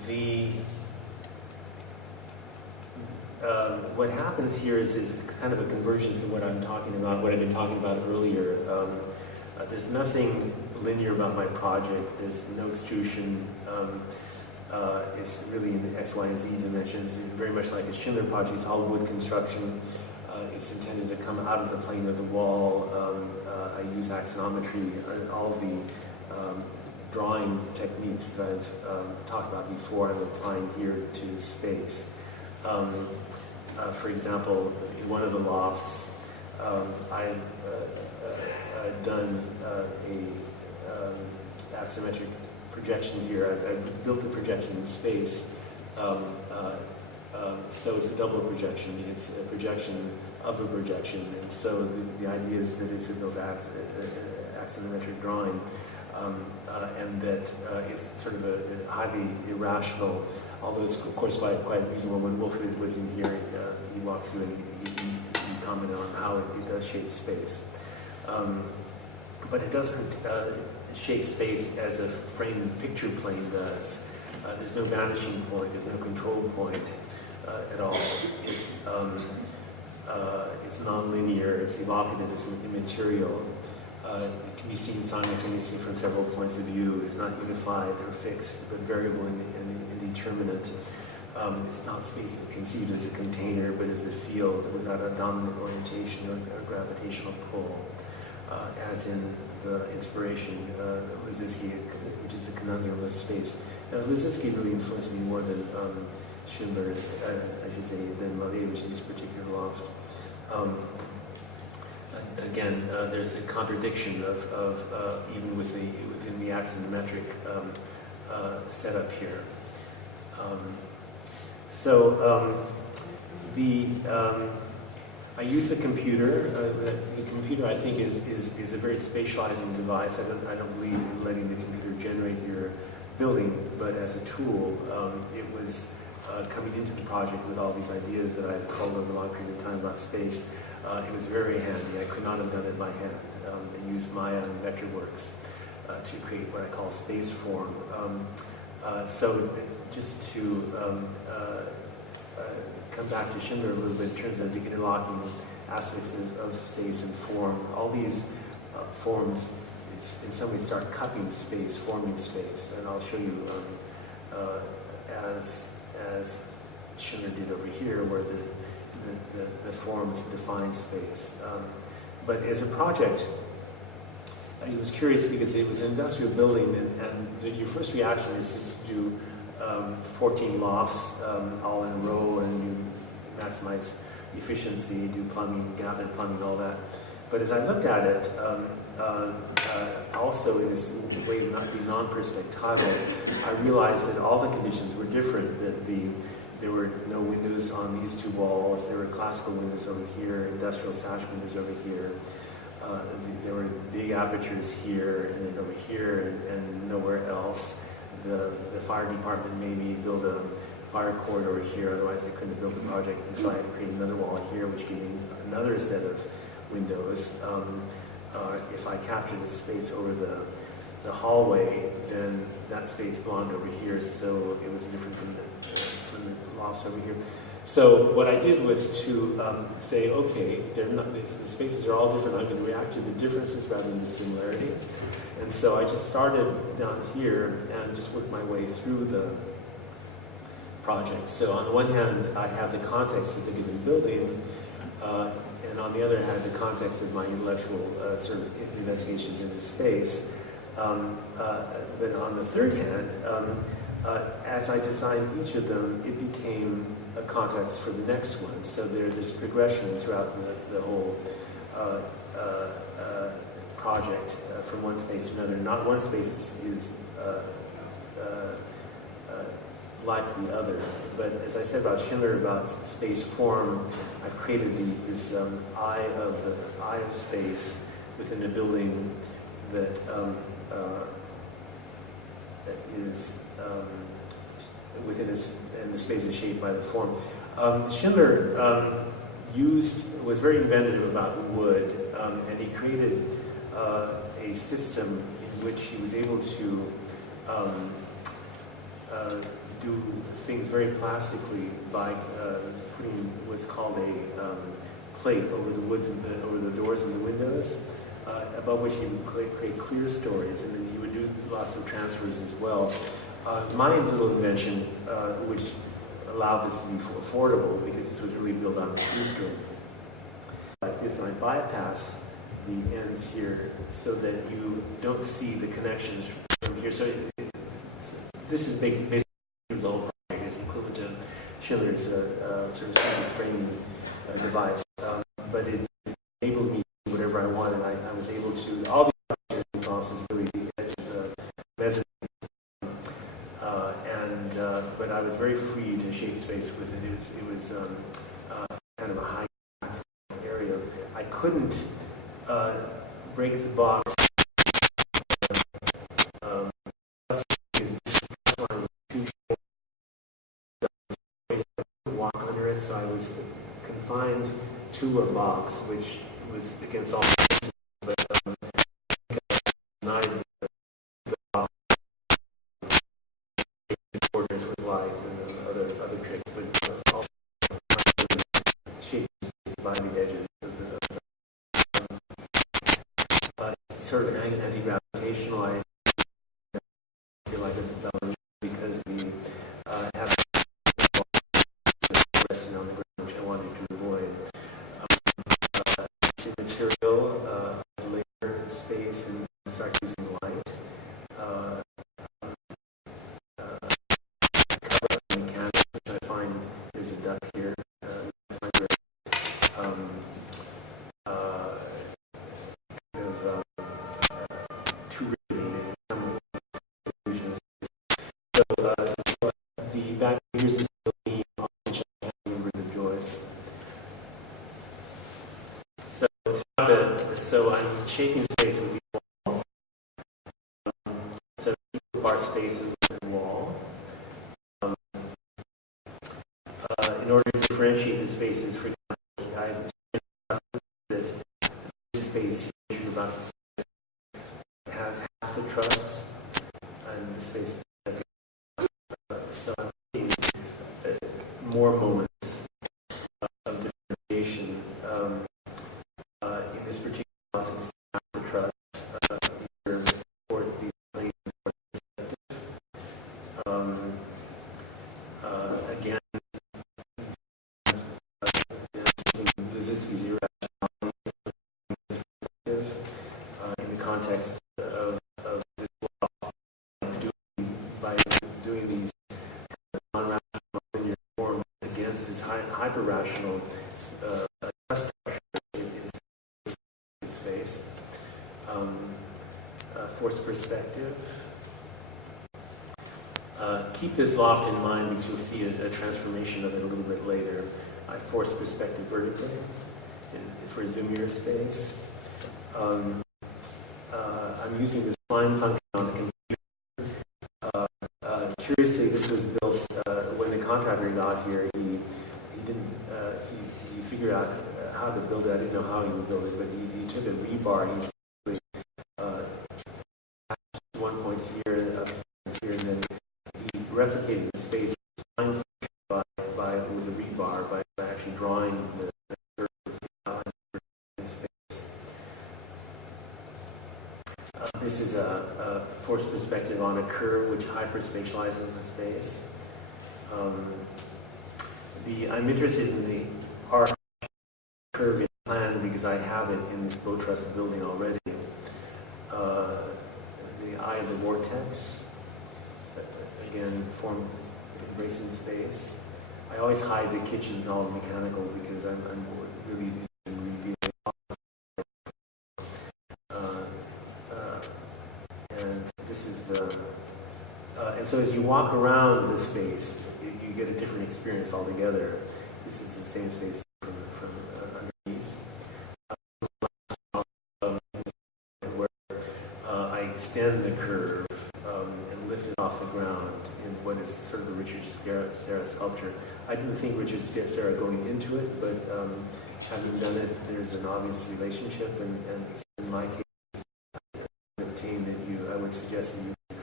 what happens here is kind of a convergence of what I'm talking about, what I've been talking about earlier. There's nothing linear about my project. There's no extrusion. It's really in the X, Y, and Z dimensions. It's very much like a Schindler project. It's all wood construction. It's intended to come out of the plane of the wall. I use axonometry, all of the drawing techniques that I've talked about before. I'm applying here to space. For example, in one of the lofts, I've done a axiometric projection here. I've built the projection in space. So it's a double projection. It's a projection of a projection. And so the idea is that it's a built axiometric drawing, and that it's sort of a highly irrational, although it's of course quite reasonable. When Wilfred was in here, he walked through and he commented on how it does shape space. But it doesn't shape space as a frame and picture plane does. There's no vanishing point, there's no control point at all. It's non-linear, it's evocative, it's immaterial. It can be seen simultaneously from several points of view. It's not unified or fixed, but variable and indeterminate. It's not space conceived as a container, but as a field without a dominant orientation or gravitational pull. As in the inspiration, Liszewski, which is the conundrum of space. Now, Liszewski really influenced me more than Schindler, I should say, than Malevich in this particular loft. Again, there's a contradiction of even within the axonometric setup here. I use the computer. The computer, I think, is a very spatializing device. I don't believe in letting the computer generate your building, but as a tool, it was coming into the project with all these ideas that I've culled over a long period of time about space. It was very handy. I could not have done it by hand. And used Maya and Vectorworks to create what I call space form. So just to come back to Schindler a little bit in terms of the interlocking aspects of space and form. All these forms, in some ways, start cupping space, forming space, and I'll show you as Schindler did over here, where the forms define space. But as a project, it was curious because it was an industrial building, and your first reaction is just to do 14 lofts all in a row, and you maximize efficiency, do plumbing, gathered plumbing, all that. But as I looked at it, also in this way of not being non-perspectival, I realized that all the conditions were different. That there were no windows on these two walls. There were classical windows over here, industrial sash windows over here. There were big apertures here and then over here and nowhere else. The fire department made me build a fire corridor here, otherwise I couldn't have built the project. And so I had to create another wall here, which gave me another set of windows. If I captured the space over the hallway, then that space belonged over here, so it was different from the lofts over here. So what I did was to say, okay, the spaces are all different. I'm going to react to the differences rather than the similarity. And so I just started down here and just worked my way through the project. So on the one hand, I have the context of the given building, and on the other hand, the context of my intellectual sort of investigations into space. But on the third hand, as I designed each of them, it became a context for the next one. So there's progression throughout the whole project from one space to another. Not one space is like the other. But as I said about Schindler, about space form, I've created this eye of space within a building that is within and the space is shaped by the form. Schindler was very inventive about wood, and he created a system in which he was able to do things very plastically by putting what's called a plate over the woods and over the doors and the windows, above which you would create clear stories, and then you would do lots of transfers as well. My little invention, which allowed this to be affordable, because this was really built on a shoestring, like this, I bypass the ends here so that you don't see the connections from here. So this is basically the whole project. It's equivalent to Schindler's sort of single frame device, but it enabled me to do whatever I wanted. I was able to, all the opportunities offices really the edge of the mezzanine, but I was very free to shape space with it. It was kind of a high area. I couldn't break the box because this line was too short. I couldn't walk under it, so I was confined to a box, which was against all. But not the box, borders with light and other tricks, but all shaped by the edges. Sort of anti-gravitational. I feel like a ballerina because the have resting on the ground, which I wanted to avoid. Material, layer space, and start using light. Cover mechanics, which I find there's a duct here. Here's this building on which I remember the Joyce. So I'm shaping space with these walls. So bar space and wall. In order to differentiate the spaces, for example, I that this space here you're about to see has half the truss, and the space has so I'm seeing more moments of differentiation in this particular process after trust for these planes. Again, Liszewski's irrationality in the context of this law, by doing these non-rational linear forms against this hyper-rational trust structure in space. Forced perspective. Keep this loft in mind because you'll see a transformation of it a little bit later. I force perspective vertically for zoomier space. I'm using the spline function on the computer. Curiously, this was built when the contractor got here. He didn't. He figured out how to build it. I didn't know how he would build it, but he took a rebar. He one point here and then he replicated the space by with a rebar by actually drawing the curve in space. This is a forced perspective on a curve which hyperspatializes the space. I'm interested in the arc curve in plan because I have it in this bow truss building already. The eye of the vortex, again, form embracing space. I always hide the kitchens all mechanical because I'm really interested in revealing. And this is the, and so as you walk around the space, you get a different experience altogether. This is the same space from underneath. Where I extend the curve and lift it off the ground in what is sort of a Richard Serra sculpture. I didn't think Richard Serra going into it, but having done it, there's an obvious relationship, and in my case, I would suggest that you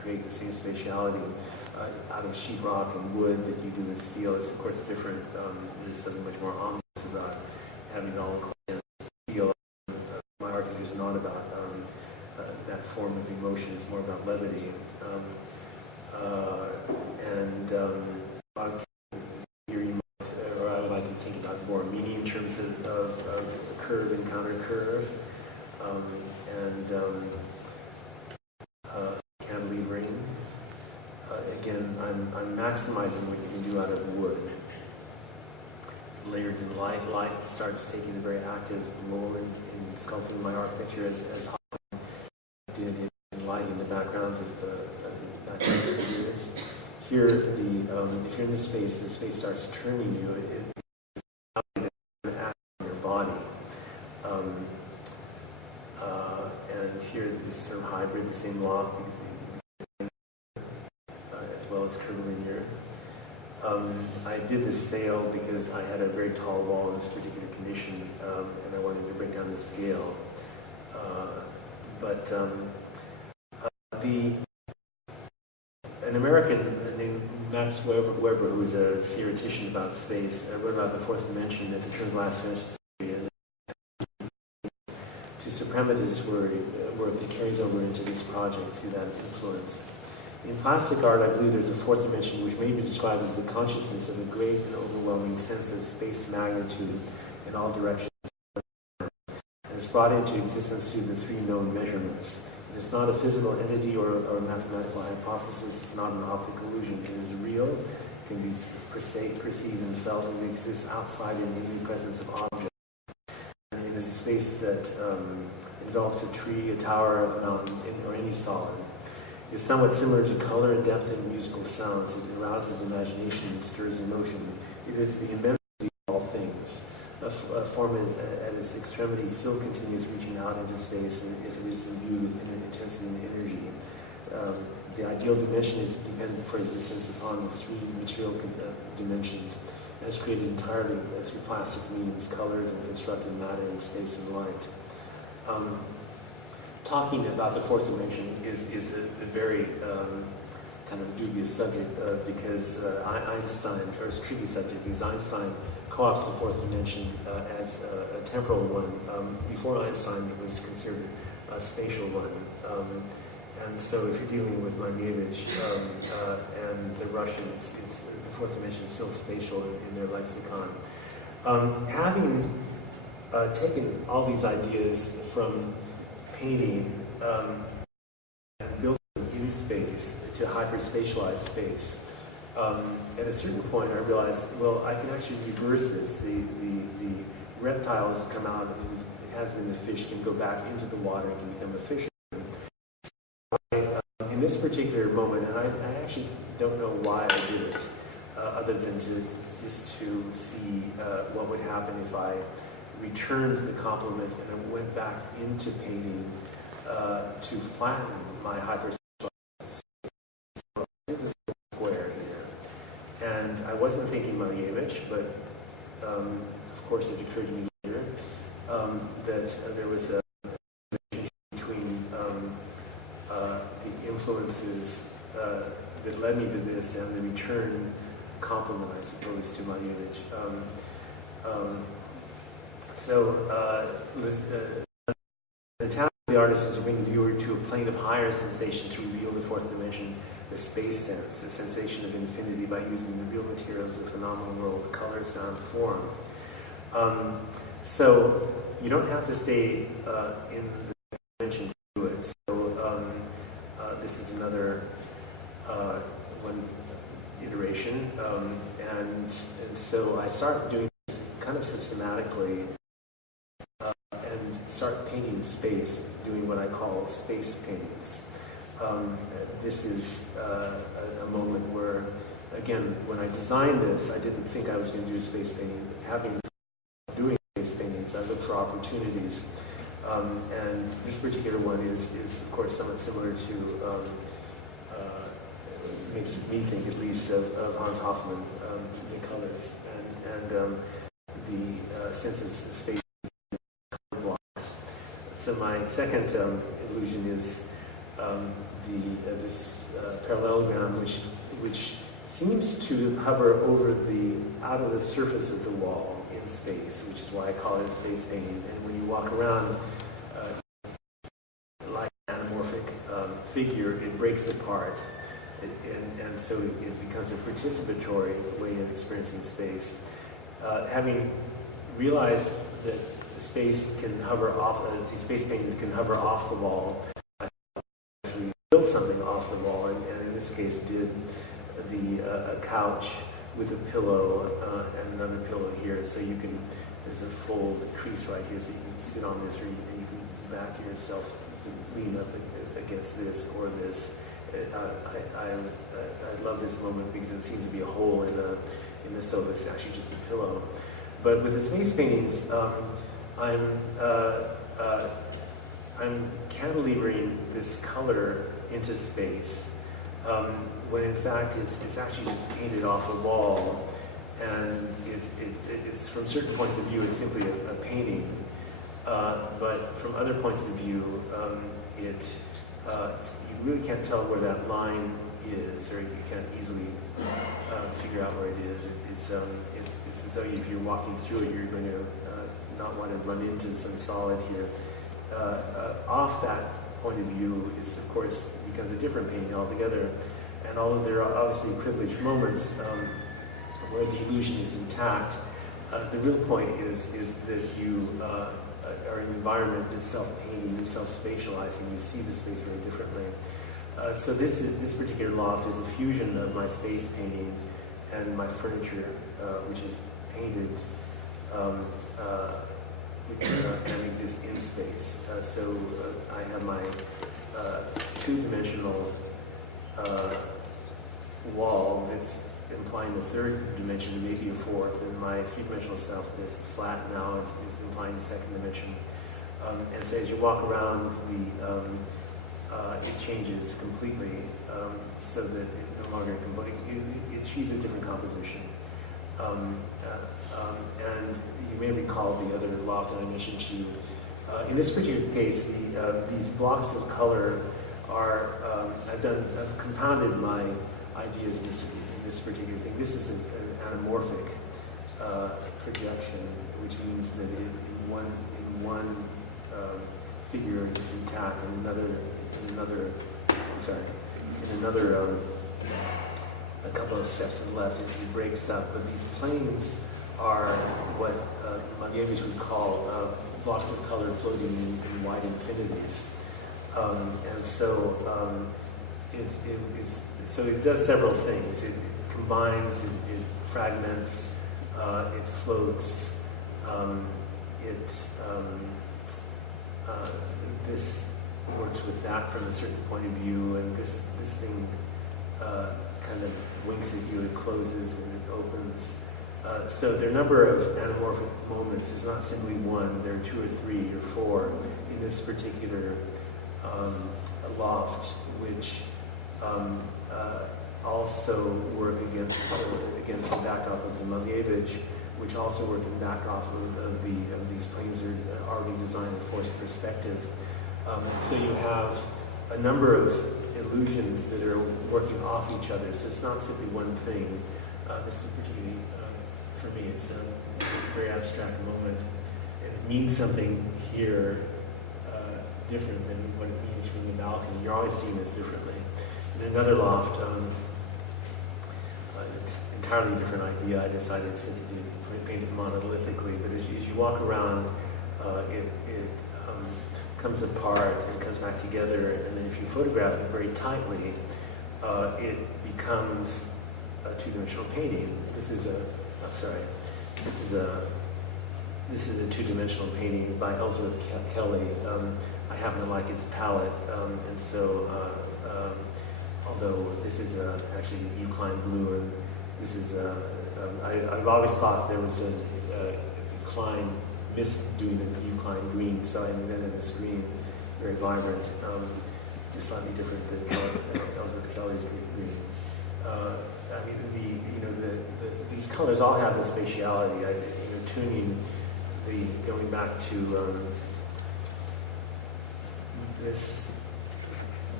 create the same spatiality out of sheetrock and wood that you do with steel. It's of course different. There's something much more ominous about having it all clear steel. My architecture is not about that form of emotion. It's more about levity. Here you might, or I would like to think about more meaning in terms of curve and counter curve, cantilevering. Again, I'm maximizing what you can do out of wood. Layered in light. Light starts taking a very active role in sculpting my architecture, as Hoffman did in lighting the backgrounds of figures. Here, if you're in the space starts turning you. It's act on your body. And here, this sort of hybrid, the same law, as well as curvilinear. I did this sail because I had a very tall wall in this particular condition, and I wanted to bring down the scale. An American named Max Weber, who was a theoretician about space, wrote about the fourth dimension at the turn of the last century, and to suprematus work that carries over into this project through that influence. In plastic art, I believe there's a fourth dimension which may be described as the consciousness of a great and overwhelming sense of space magnitude in all directions, and is brought into existence through the three known measurements. It is not a physical entity or a mathematical hypothesis. It's not an optical illusion. It is real. It can be perceived and felt, and it exists outside in the presence of objects. And it is a space that envelops a tree, a tower, a mountain, or any solid. It is somewhat similar to color and depth in musical sounds. It arouses imagination and stirs emotion. It is the immensity of all things. A form at its extremity still continues reaching out into space, and if it is imbued with intensity and energy. The ideal dimension is dependent for existence upon the three material dimensions, and is created entirely through plastic means, colored and constructed matter in space and light. Talking about the fourth dimension is a very kind of dubious subject because Einstein, or it's a tricky subject because Einstein co-opts the fourth dimension as a temporal one. Before Einstein, it was considered a spatial one. And so if you're dealing with Malevich and the Russians, the fourth dimension is still spatial in their lexicon. Having taken all these ideas from painting and building in space to hyperspatialized space, at a certain point I realized, well, I can actually reverse this. The reptiles come out, it has been the fish, can go back into the water and can become a fish. In this particular moment, and I actually don't know why I did it, other than just to see what would happen if I returned the complement and I went back into painting to flatten my hyperspatialized square here. And I wasn't thinking Malevich, but of course it occurred to me later that there was a relationship between the influences that led me to this and the return complement, I suppose, to Malevich. The task of the artist is to bring the viewer to a plane of higher sensation to reveal the fourth dimension, the space sense, the sensation of infinity by using the real materials of the phenomenal world, color, sound, form. So you don't have to stay in the dimension to do it. So this is another one iteration, and so I start doing this kind of systematically. And start painting space, doing what I call space paintings. This is a moment where, again, when I designed this, I didn't think I was going to do a space painting. Having doing space paintings, I look for opportunities. And this particular one is of course, somewhat similar to, makes me think at least of Hans Hofmann, the colors, and the sense of space. So my second illusion is this parallelogram, which seems to hover over out of the surface of the wall in space, which is why I call it a space painting. And when you walk around, like an anamorphic figure, it breaks apart. And so it becomes a participatory way of experiencing space. Having realized that space can hover off, these space paintings can hover off the wall, I actually built something off the wall, and in this case did a couch with a pillow and another pillow here, so you can, there's a fold crease right here, so you can sit on this, or you can back yourself, lean up against this or this. I love this moment because it seems to be a hole in the sofa. It's actually just a pillow. But with the space paintings, I'm cantilevering this color into space, when in fact it's actually just painted off a wall, and it's from certain points of view it's simply a painting, but from other points of view you really can't tell where that line is, or you can't easily figure out where it is. It's as though if you're walking through it, you're going to not want to run into some solid here. Off that point of view, it's of course becomes a different painting altogether. And although there are obviously privileged moments where the illusion is intact, the real point is that you are in an environment that's self-painting, that's self-spatializing. You see the space very differently. So this particular loft is a fusion of my space painting and my furniture, which is painted and exists in space. So I have my two-dimensional wall that's implying the third dimension, maybe a fourth, and my three-dimensional self, this flat now, is implying the second dimension. And so as you walk around, it changes completely, so that it no longer it achieves a different composition. And you may recall the other loft that I mentioned to you. In this particular case, these blocks of color are, I've compounded my ideas in this particular thing. This is an anamorphic projection, which means that in one figure it's intact, and a couple of steps to the left, it breaks up. But these planes are what Malevich would call blocks of color floating in wide infinities. And so so it does several things. It combines, it fragments, it floats, this works with that from a certain point of view, and this thing kind of winks at you, it closes and it opens. So there are a number of anamorphic moments. It's not simply one, there are two or three or four in this particular loft, which also work against the backdrop of the Malevich, which also work in backdrop of these planes that are already designed in forced perspective. So you have a number of illusions that are working off each other. So it's not simply one thing. This is particularly, for me, it's a very abstract moment. It means something here different than what it means from the balcony. You're always seeing this differently. In another loft, it's an entirely different idea. I decided simply to paint it monolithically, but as you walk around, it comes apart and comes back together, and then if you photograph it very tightly, it becomes a two-dimensional painting. This is a two-dimensional painting by Ellsworth Kelly. I happen to like his palette, and so although this is actually Euclid blue, and this is I've always thought there was a Klein misdoing an Euclid green, so I invented this green, very vibrant, just slightly different than Ellsworth Kelly's green. I mean, these colors all have the spatiality. Tuning, going back to this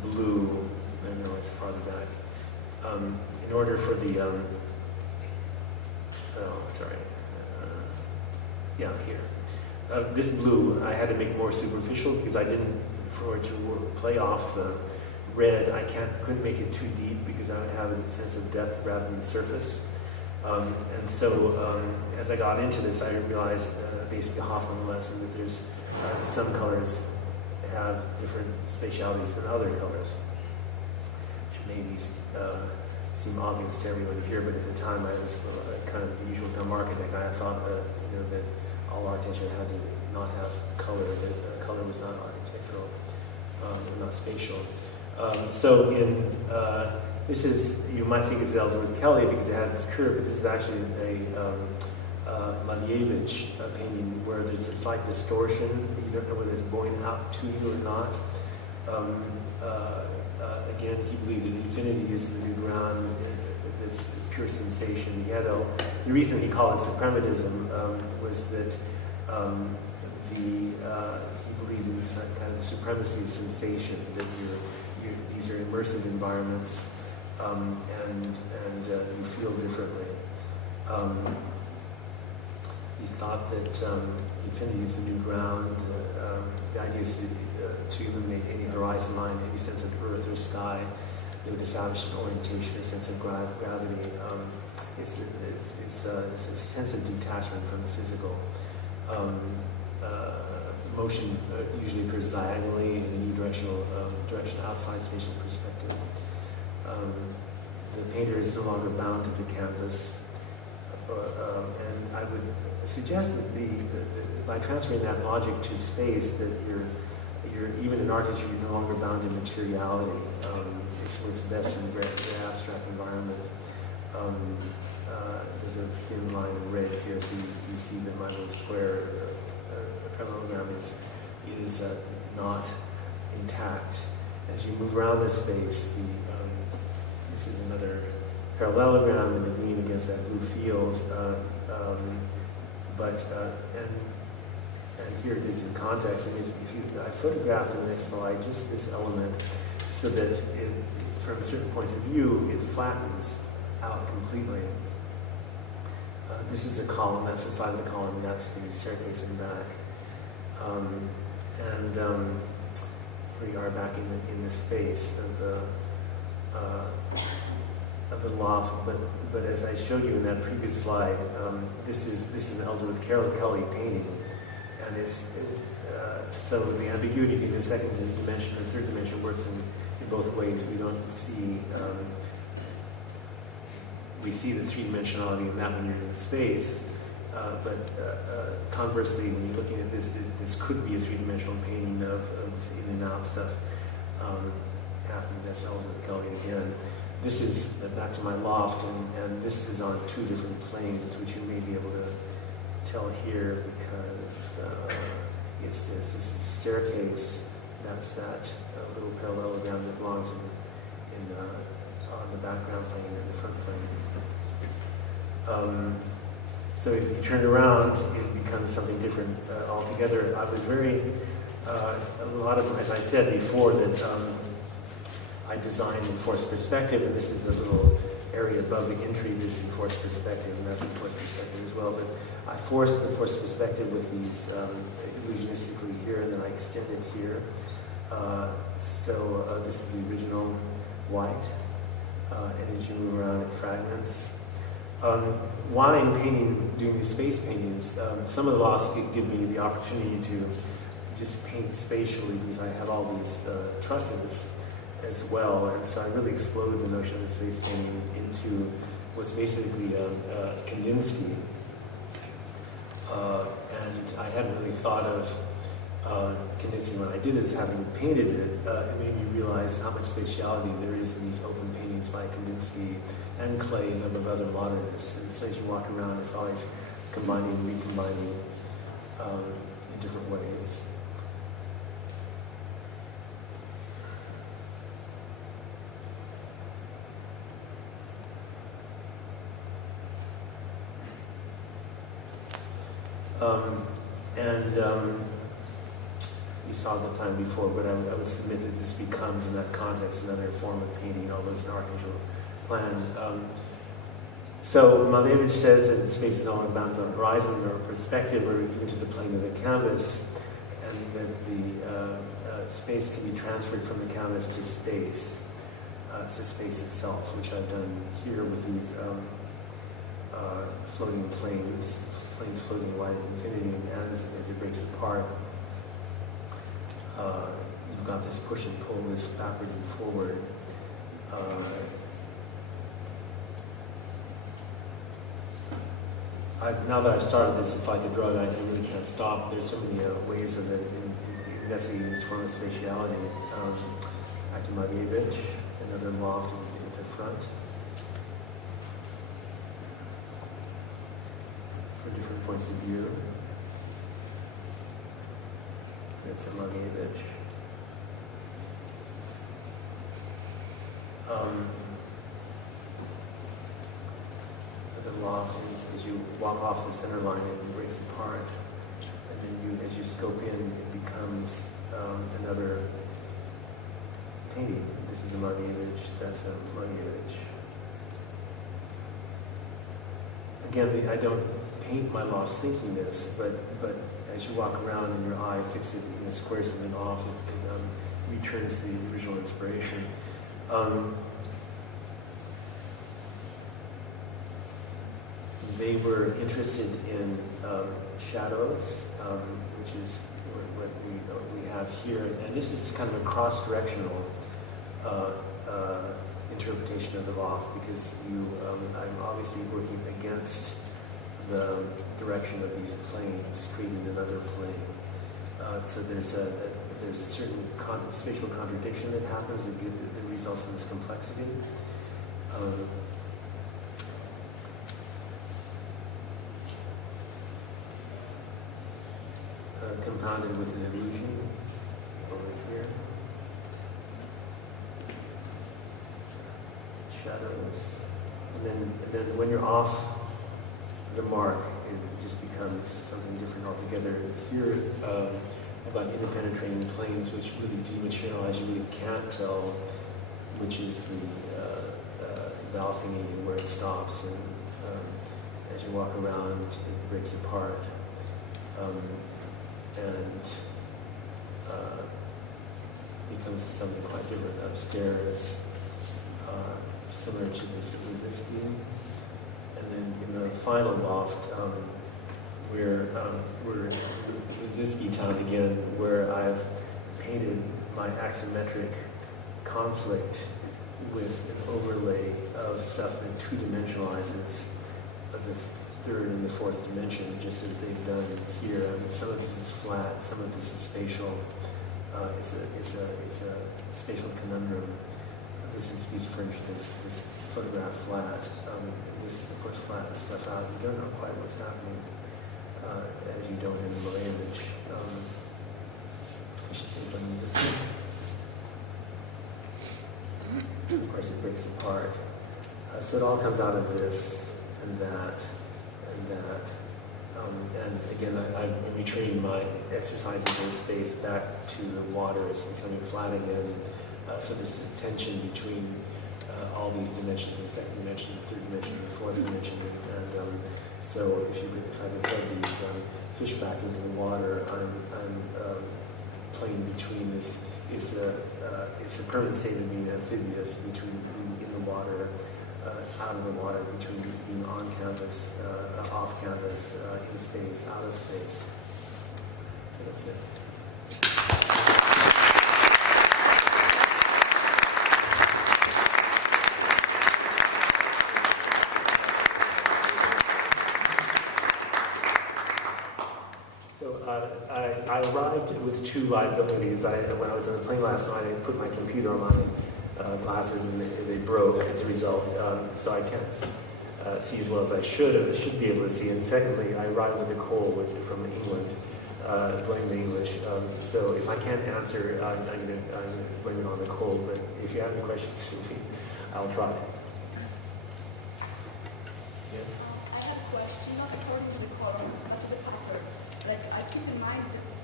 blue. I know it's farther back. In order for the, here. This blue I had to make more superficial because I didn't, for it to play off the red, I couldn't make it too deep because I would have a sense of depth rather than surface. And so as I got into this, I realized, basically a Hoffman lesson, that there's some colors have different spatialities than other colors, which maybe seem obvious to everyone here, but at the time I was kind of the usual dumb architect. I thought that all architecture had to not have color, that color was not architectural, not spatial. So in this is, you might think it's Ellsworth Kelly because it has this curve, but this is actually a Malevich painting where there's a slight distortion. You don't know whether it's going out to you or not. Again, he believed that infinity is the new ground, it's pure sensation. He had the reason he called it suprematism was that he believed in this kind of supremacy of sensation, that these are immersive environments, and you feel differently. He thought that infinity is the new ground. The idea is to eliminate any horizon line, any sense of earth or sky. It would establish an orientation, a sense of gravity. It's a sense of detachment from the physical. Motion usually occurs diagonally in a direction outside spatial perspective. The painter is no longer bound to the canvas, and I would suggest that by transferring that logic to space, that you're even in architecture, you're no longer bound to materiality. It works best in a very abstract environment. There's a thin line of red here, so you see that my little square parallelogram is not intact. As you move around this space, this is another parallelogram in the green against that blue field. And here it is in context. And I photographed in the next slide just this element, so that from certain points of view, it flattens out completely. This is a column, that's the side of the column, that's the staircase in the back. Here we are back in the space of the loft, but as I showed you in that previous slide, this is an Ellsworth Kelly painting, and so the ambiguity in the second dimension and third dimension works in both ways. We don't see we see the three-dimensionality in that when you're in space, but conversely, when you're looking at this could be a three-dimensional painting of this in and out stuff happening. That's Ellsworth Kelly again. This is back to my loft, and this is on two different planes, which you may be able to tell here because it's this. This is the staircase. That's that little parallelogram that belongs on the background plane and the front plane. So if you turn it around, it becomes something different altogether. I was a lot of, as I said before, that I designed in forced perspective, and this is the little area above the entry is in forced perspective, and that's in forced perspective as well. But I forced the forced perspective with these illusionistically here, and then I extended here. So this is the original white, and as you move around, it fragments. While I'm doing these space paintings, some of the loss give me the opportunity to just paint spatially because I have all these trusses as well, and so I really exploded the notion of space painting into what's basically Kandinsky. And I hadn't really thought of Kandinsky when I did this, having painted it. It made me realize how much spatiality there is in these open paintings by Kandinsky and Klee and a number of other modernists. And so as you walk around, it's always combining and recombining in different ways. You saw the plan before, but I would submit that this becomes, in that context, another form of painting, although it's an architectural plan. So Malevich says that the space is not bound on horizon or perspective or even to the plane of the canvas, and that the space can be transferred from the canvas to space itself, which I've done here with these floating planes floating wide infinity, and as it breaks apart, you've got this push and pull, this backward and forward. Now that I've started this, it's like a drug. I really can't stop. There's so many ways of investigating this form of spatiality. Back to Marievich, another loft at the front. For different points of view. That's a Marievich. The loft is, as you walk off the center line, it breaks apart, and then as you scope in, it becomes another painting. This is a Marievich. That's a Marievich. Again, I don't paint my lofts thinking this, but as you walk around and your eye fixes it, squares something off, it returns the original inspiration. They were interested in shadows, which is what we have here, and this is kind of a cross-directional interpretation of the loft, because I'm obviously working against the direction of these planes, creating another plane. So there's a certain spatial contradiction that happens that results in this complexity. Compounded with an illusion over here. Shadows. And then when you're off the mark, it just becomes something different altogether. Here, about interpenetrating planes, which really dematerialize, you really can't tell which is the balcony and where it stops. And as you walk around, it breaks apart. And becomes something quite different upstairs, similar to this Lizinsky. And then in the final loft, we're Lizinsky town again, where I've painted my axiometric conflict with an overlay of stuff that two-dimensionalizes the third and the fourth dimension, just as they've done here. Some of this is flat, some of this is spatial. It's a spatial conundrum. This is a piece of furniture, this photograph flat. This, of course, flattens stuff out. You don't know quite what's happening, as you don't in the Malay image. I should say, but this is, of course, it breaks apart. So it all comes out of this and that. And again, I'm returning my exercises in space back to the water. It's becoming flat again. So there's this tension between all these dimensions, the second dimension, the third dimension, the fourth dimension. And so if I could head these fish back into the water, I'm playing between this. It's a permanent state of being amphibious, between being in the water, out of the water, between being on campus, off campus, in space, out of space. So that's it. So I arrived with two liabilities. When I was on the plane last night, I put my computer on my glasses and they broke as a result, so I can't see as well as I should be able to see. And secondly, I arrived with a cold from England, blame the English. So if I can't answer, I'm going to blame it on the cold. But if you have any questions, I'll try. Yes? I have a question, not according to the column, but to the pattern. Like, I keep in mind that the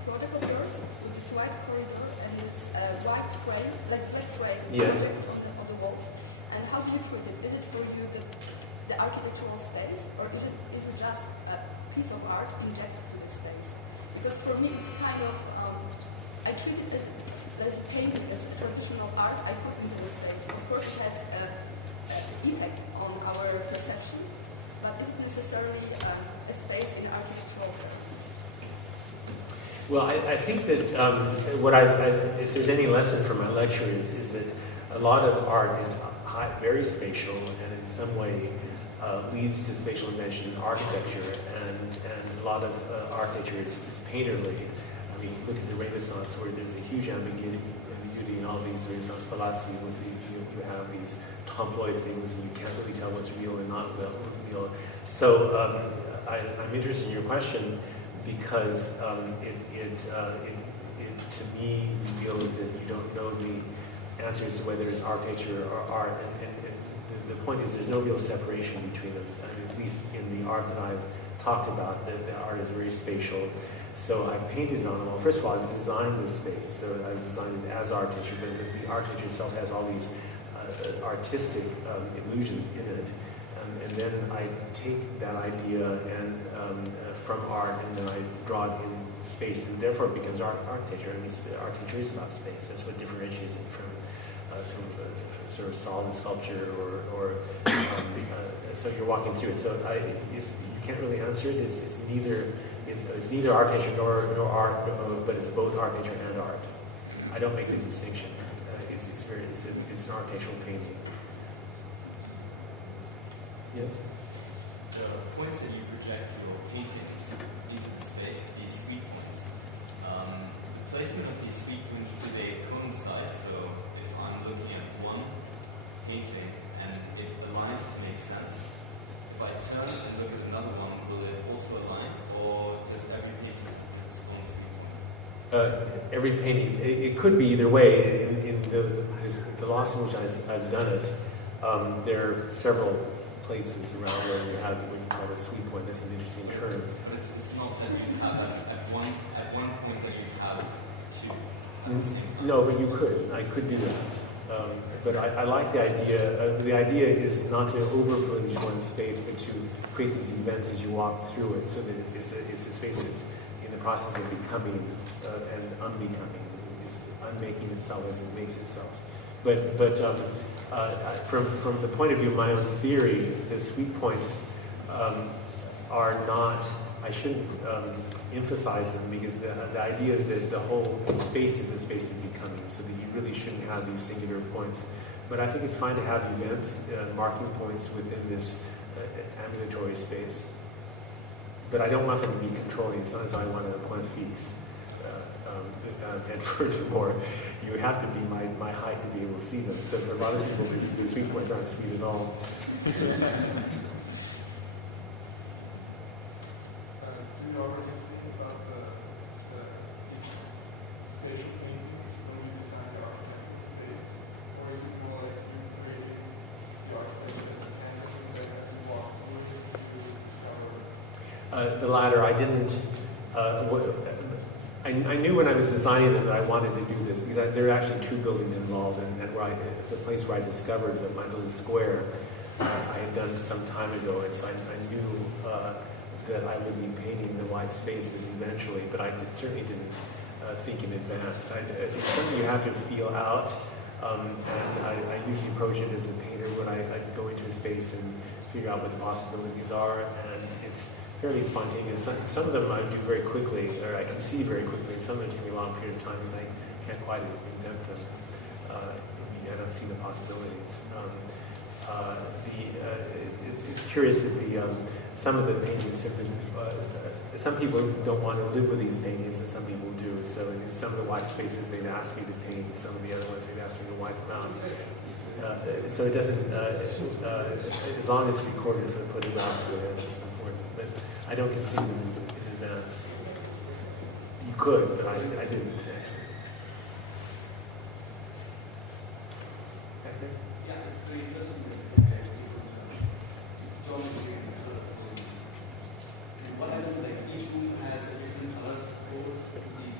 product of yours with this white corridor and it's white frame, like flat frame Yes. on the walls. And how do you treat it? Is it for you the architectural space, or is it just a piece of art injected to the space? Because for me, it's kind of I treat it as painting, as traditional art I put into the space. Of course, it has an effect on our perception, but is it necessarily a space in architectural terms? Well, I think that if there's any lesson from my lecture is that a lot of art is very spatial and in some way leads to spatial invention in architecture, and a lot of architecture is painterly. I mean, look at the Renaissance where there's a huge ambiguity in all these Renaissance palazzi with you have these tomboy things and you can't really tell what's real and not real. So I'm interested in your question because it to me reveals that you don't know the answer as to whether it's architecture or art. And the point is there's no real separation between them. I mean, at least in the art that I've talked about, the art is very spatial. So I've painted on the wall. First of all, I've designed the space. So I've designed it as architecture, but the architecture itself has all these artistic illusions in it. And then I take that idea and from art, and then I draw it in space, and therefore it becomes architecture. And architecture is about space. That's what differentiates it from some sort of solid sculpture or so you're walking through it. So you can't really answer it. It's neither architecture nor art, but it's both architecture and art. I don't make the distinction. It's an architectural painting. Yes? The points that you project your paintings into the space, these sweet points, the placement of these sweet points, do they coincide? So if I'm looking at one painting and it aligns to make sense, if I turn and look at another one, will it also align, or does every painting have its own sweet point? Every painting, it could be either way. In the loss in which I've done it, there are several places around where you have what you call a sweet point. That's an interesting term. But it's not that you have at one point that you have two at the same time. No, but you could. I could do that. But I like the idea. The idea is not to over-privilege one space, but to create these events as you walk through it, so that it's a space that's in the process of becoming and unbecoming. It's unmaking itself as it makes itself. But from the point of view of my own theory, the sweet points are not. I shouldn't emphasize them because the idea is that the whole space is a space of becoming, so that you really shouldn't have these singular points. But I think it's fine to have events, marking points within this ambulatory space. But I don't want them to be controlling. Sometimes I want a point fixe. And furthermore, you have to be my height to be able to see them. So for a lot of people, the sweet points aren't sweet at all. Do you already think about the spatial paintings when you design the architectural space? Or is it more like you creating the architecture as a canvas that as you walk through it, you discover? The latter, I didn't. I knew when I was designing them that I wanted to do this because there are actually two buildings involved, and the place where I discovered that my little square I had done some time ago, and so I knew that I would be painting the white spaces eventually, but I certainly didn't think in advance. It's something you have to feel out, and I usually approach it as a painter when I go into a space and figure out what the possibilities are, and it's fairly spontaneous. Some of them I do very quickly, or I can see very quickly, and some of them take a long period of time because I can't quite invent them. I don't see the possibilities. It's curious that some of the paintings simply, some people don't want to live with these paintings, and some people do. So in some of the white spaces they'd ask me to paint, some of the other ones they'd ask me to wipe them out. So it doesn't, as long as it's recorded for the photograph, it's important. But I don't conceive them in advance. You could, but I didn't actually. Yeah, it's very interesting that it's dominating sort of what happens like each room has a different color codes to the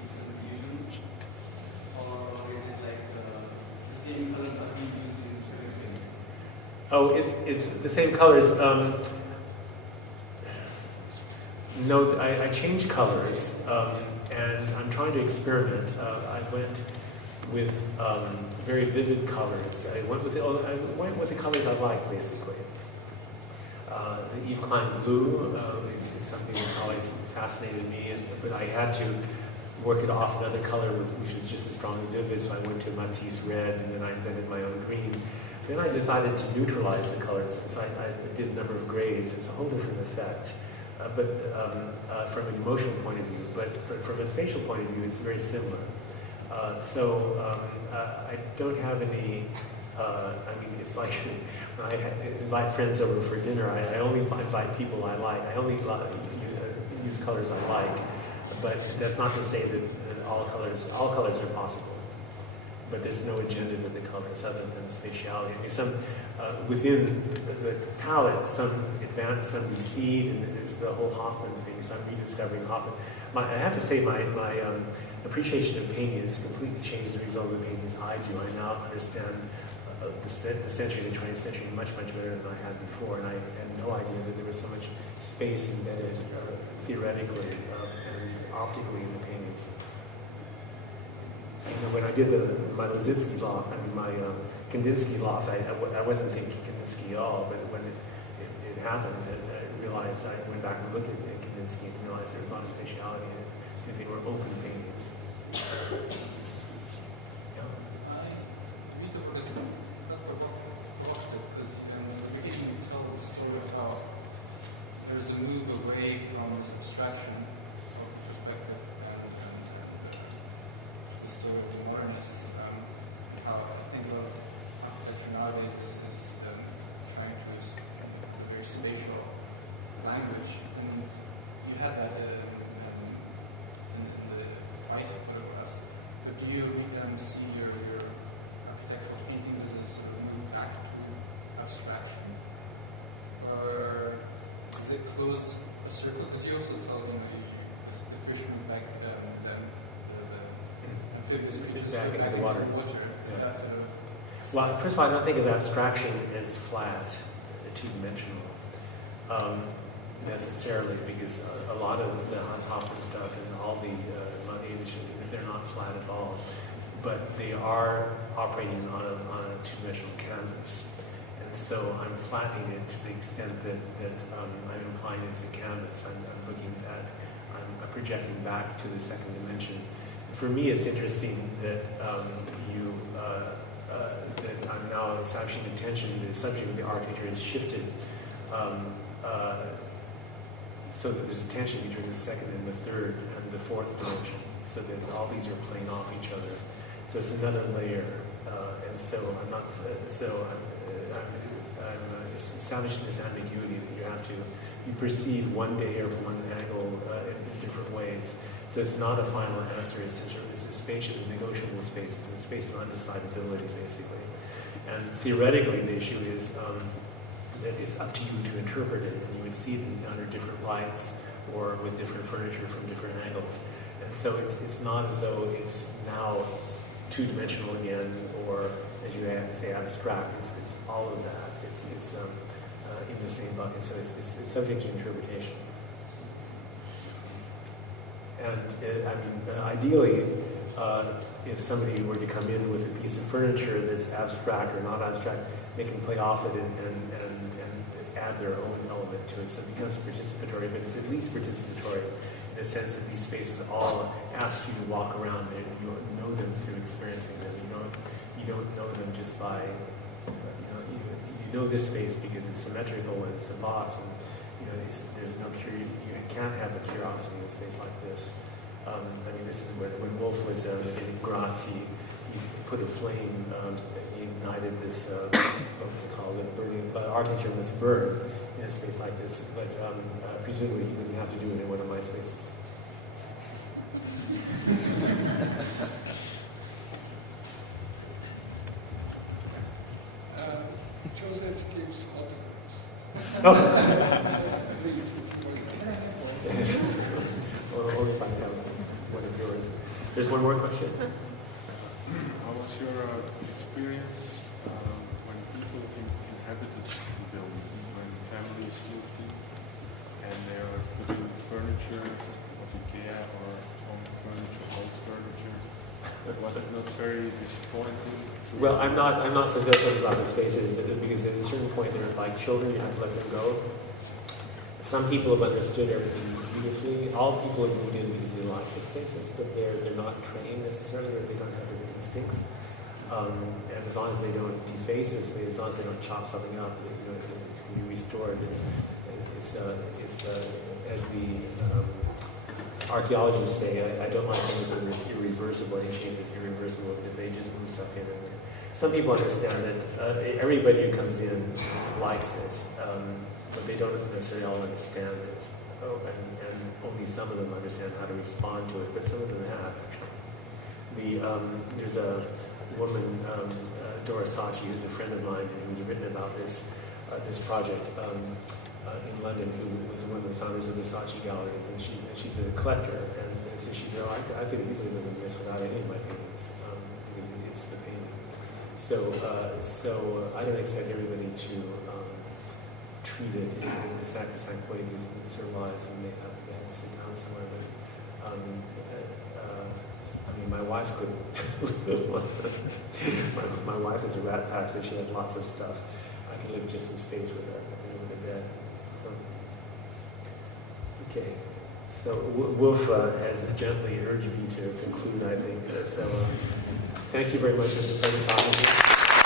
pieces that you use? Or is it like the same colors are being used in certain things? Oh, it's the same colors. No, I changed colors, and I'm trying to experiment. I went with very vivid colors. I went with the colors I like, basically. The Yves Klein blue is something that's always fascinated me, but I had to work it off another color which was just as strongly vivid, so I went to Matisse red, and then I invented my own green. Then I decided to neutralize the colors, so I did a number of grays. It's a whole different effect. But from an emotional point of view, but from a spatial point of view, it's very similar. I don't have any. It's like when I invite friends over for dinner. I only invite people I like. I only use colors I like. But that's not to say that all colors are possible. But there's no agenda to the colors other than spatiality. Within the palette, some advance, some recede, and it's the whole Hoffman thing. So I'm rediscovering Hoffman. I have to say my appreciation of painting has completely changed as a result of the paintings I do. I now understand the century, the 20th century, much better than I had before, and I had no idea that there was so much space embedded theoretically and optically in the paintings. When I did my Liszewski loft, my Kandinsky loft, I wasn't thinking Kandinsky at all, but when it happened, and I realized, I went back and looked at Kandinsky and realized there was a lot of spatiality in it, and they were open paintings. There's a move away from this abstraction of perspective and the story of the modernists. How I think of architecture nowadays is trying to use a very spatial language. And you had that in the right photographs. But do you see your architectural paintings as a sort of move back to abstraction? Or is it close a circle? Because you also told me the fish moved back, then the amphibious creatures back into the water. Is that sort of... Well, first of all, I don't think of abstraction as flat, two-dimensional, necessarily, because a lot of the Hans Hofmann stuff and all the they're not flat at all, but they are operating on a two-dimensional canvas. And so I'm flattening it to the extent that I'm implying it's a canvas. I'm projecting back to the second dimension. For me, it's interesting that that I'm now establishing attention. The subject of the architecture has shifted, so that there's a tension between the second and the third and the fourth dimension, so that all these are playing off each other. So it's another layer, and so I'm establishing this ambiguity that you perceive one layer from one angle in different ways. So it's not a final answer. It's a space, it's a negotiable space. It's a space of undecidability, basically. And theoretically, the issue is that it's up to you to interpret it, and you would see it under different lights or with different furniture from different angles. And so it's not as though it's now two-dimensional again, or as you say, abstract. It's all of that. It's in the same bucket. So it's subject to interpretation. And ideally, if somebody were to come in with a piece of furniture that's abstract or not abstract, they can play off it and add their own element to it. So it becomes participatory, but it's at least participatory in the sense that these spaces all ask you to walk around and you know them through experiencing them. You don't know them just by, you know this space because it's symmetrical and it's a box, and there's no you can't have a curiosity in a space like this. This is when Wolf was in Graz, he put a flame, he ignited this, what was it called, architecture must burn in a space like this, but presumably he wouldn't have to do it in one of my spaces. Joseph gives autographs. Or if I have one of yours. There's one more question. How was your experience when people inhabited the building, when families moved in and they are putting furniture of IKEA or home furniture, old furniture? Was it not very disappointing? Well, I'm not possessive about the spaces because at a certain point they're like children. You have to let them go. Some people have understood everything beautifully. All people have moved in because they like the spaces, but they're not trained necessarily, or they don't have those instincts. And as long as they don't deface the space, as long as they don't chop something up, it can be restored. It's as the archaeologists say, I don't like anything that's irreversible. Any change is irreversible because they just move stuff in. And some people understand it. Everybody who comes in likes it, but they don't necessarily all understand it. And only some of them understand how to respond to it, but some of them have, actually. There's a woman, Dora Saatchi, who's a friend of mine, who's written about this project in London, who was one of the founders of the Saatchi Galleries, and she's a collector, and so she said, I could easily live in this without any of my paintings, because it's the painting. So I don't expect everybody to treat it in a sacrosanct way because it's their lives and they have to sit down somewhere. But I mean, my wife could. my wife is a rat pack, so she has lots of stuff. I can live just in space with her. I can live in a bed. So, okay. So Wolf has gently urged me to conclude, I think. So thank you very much. It was a pleasure talking to you.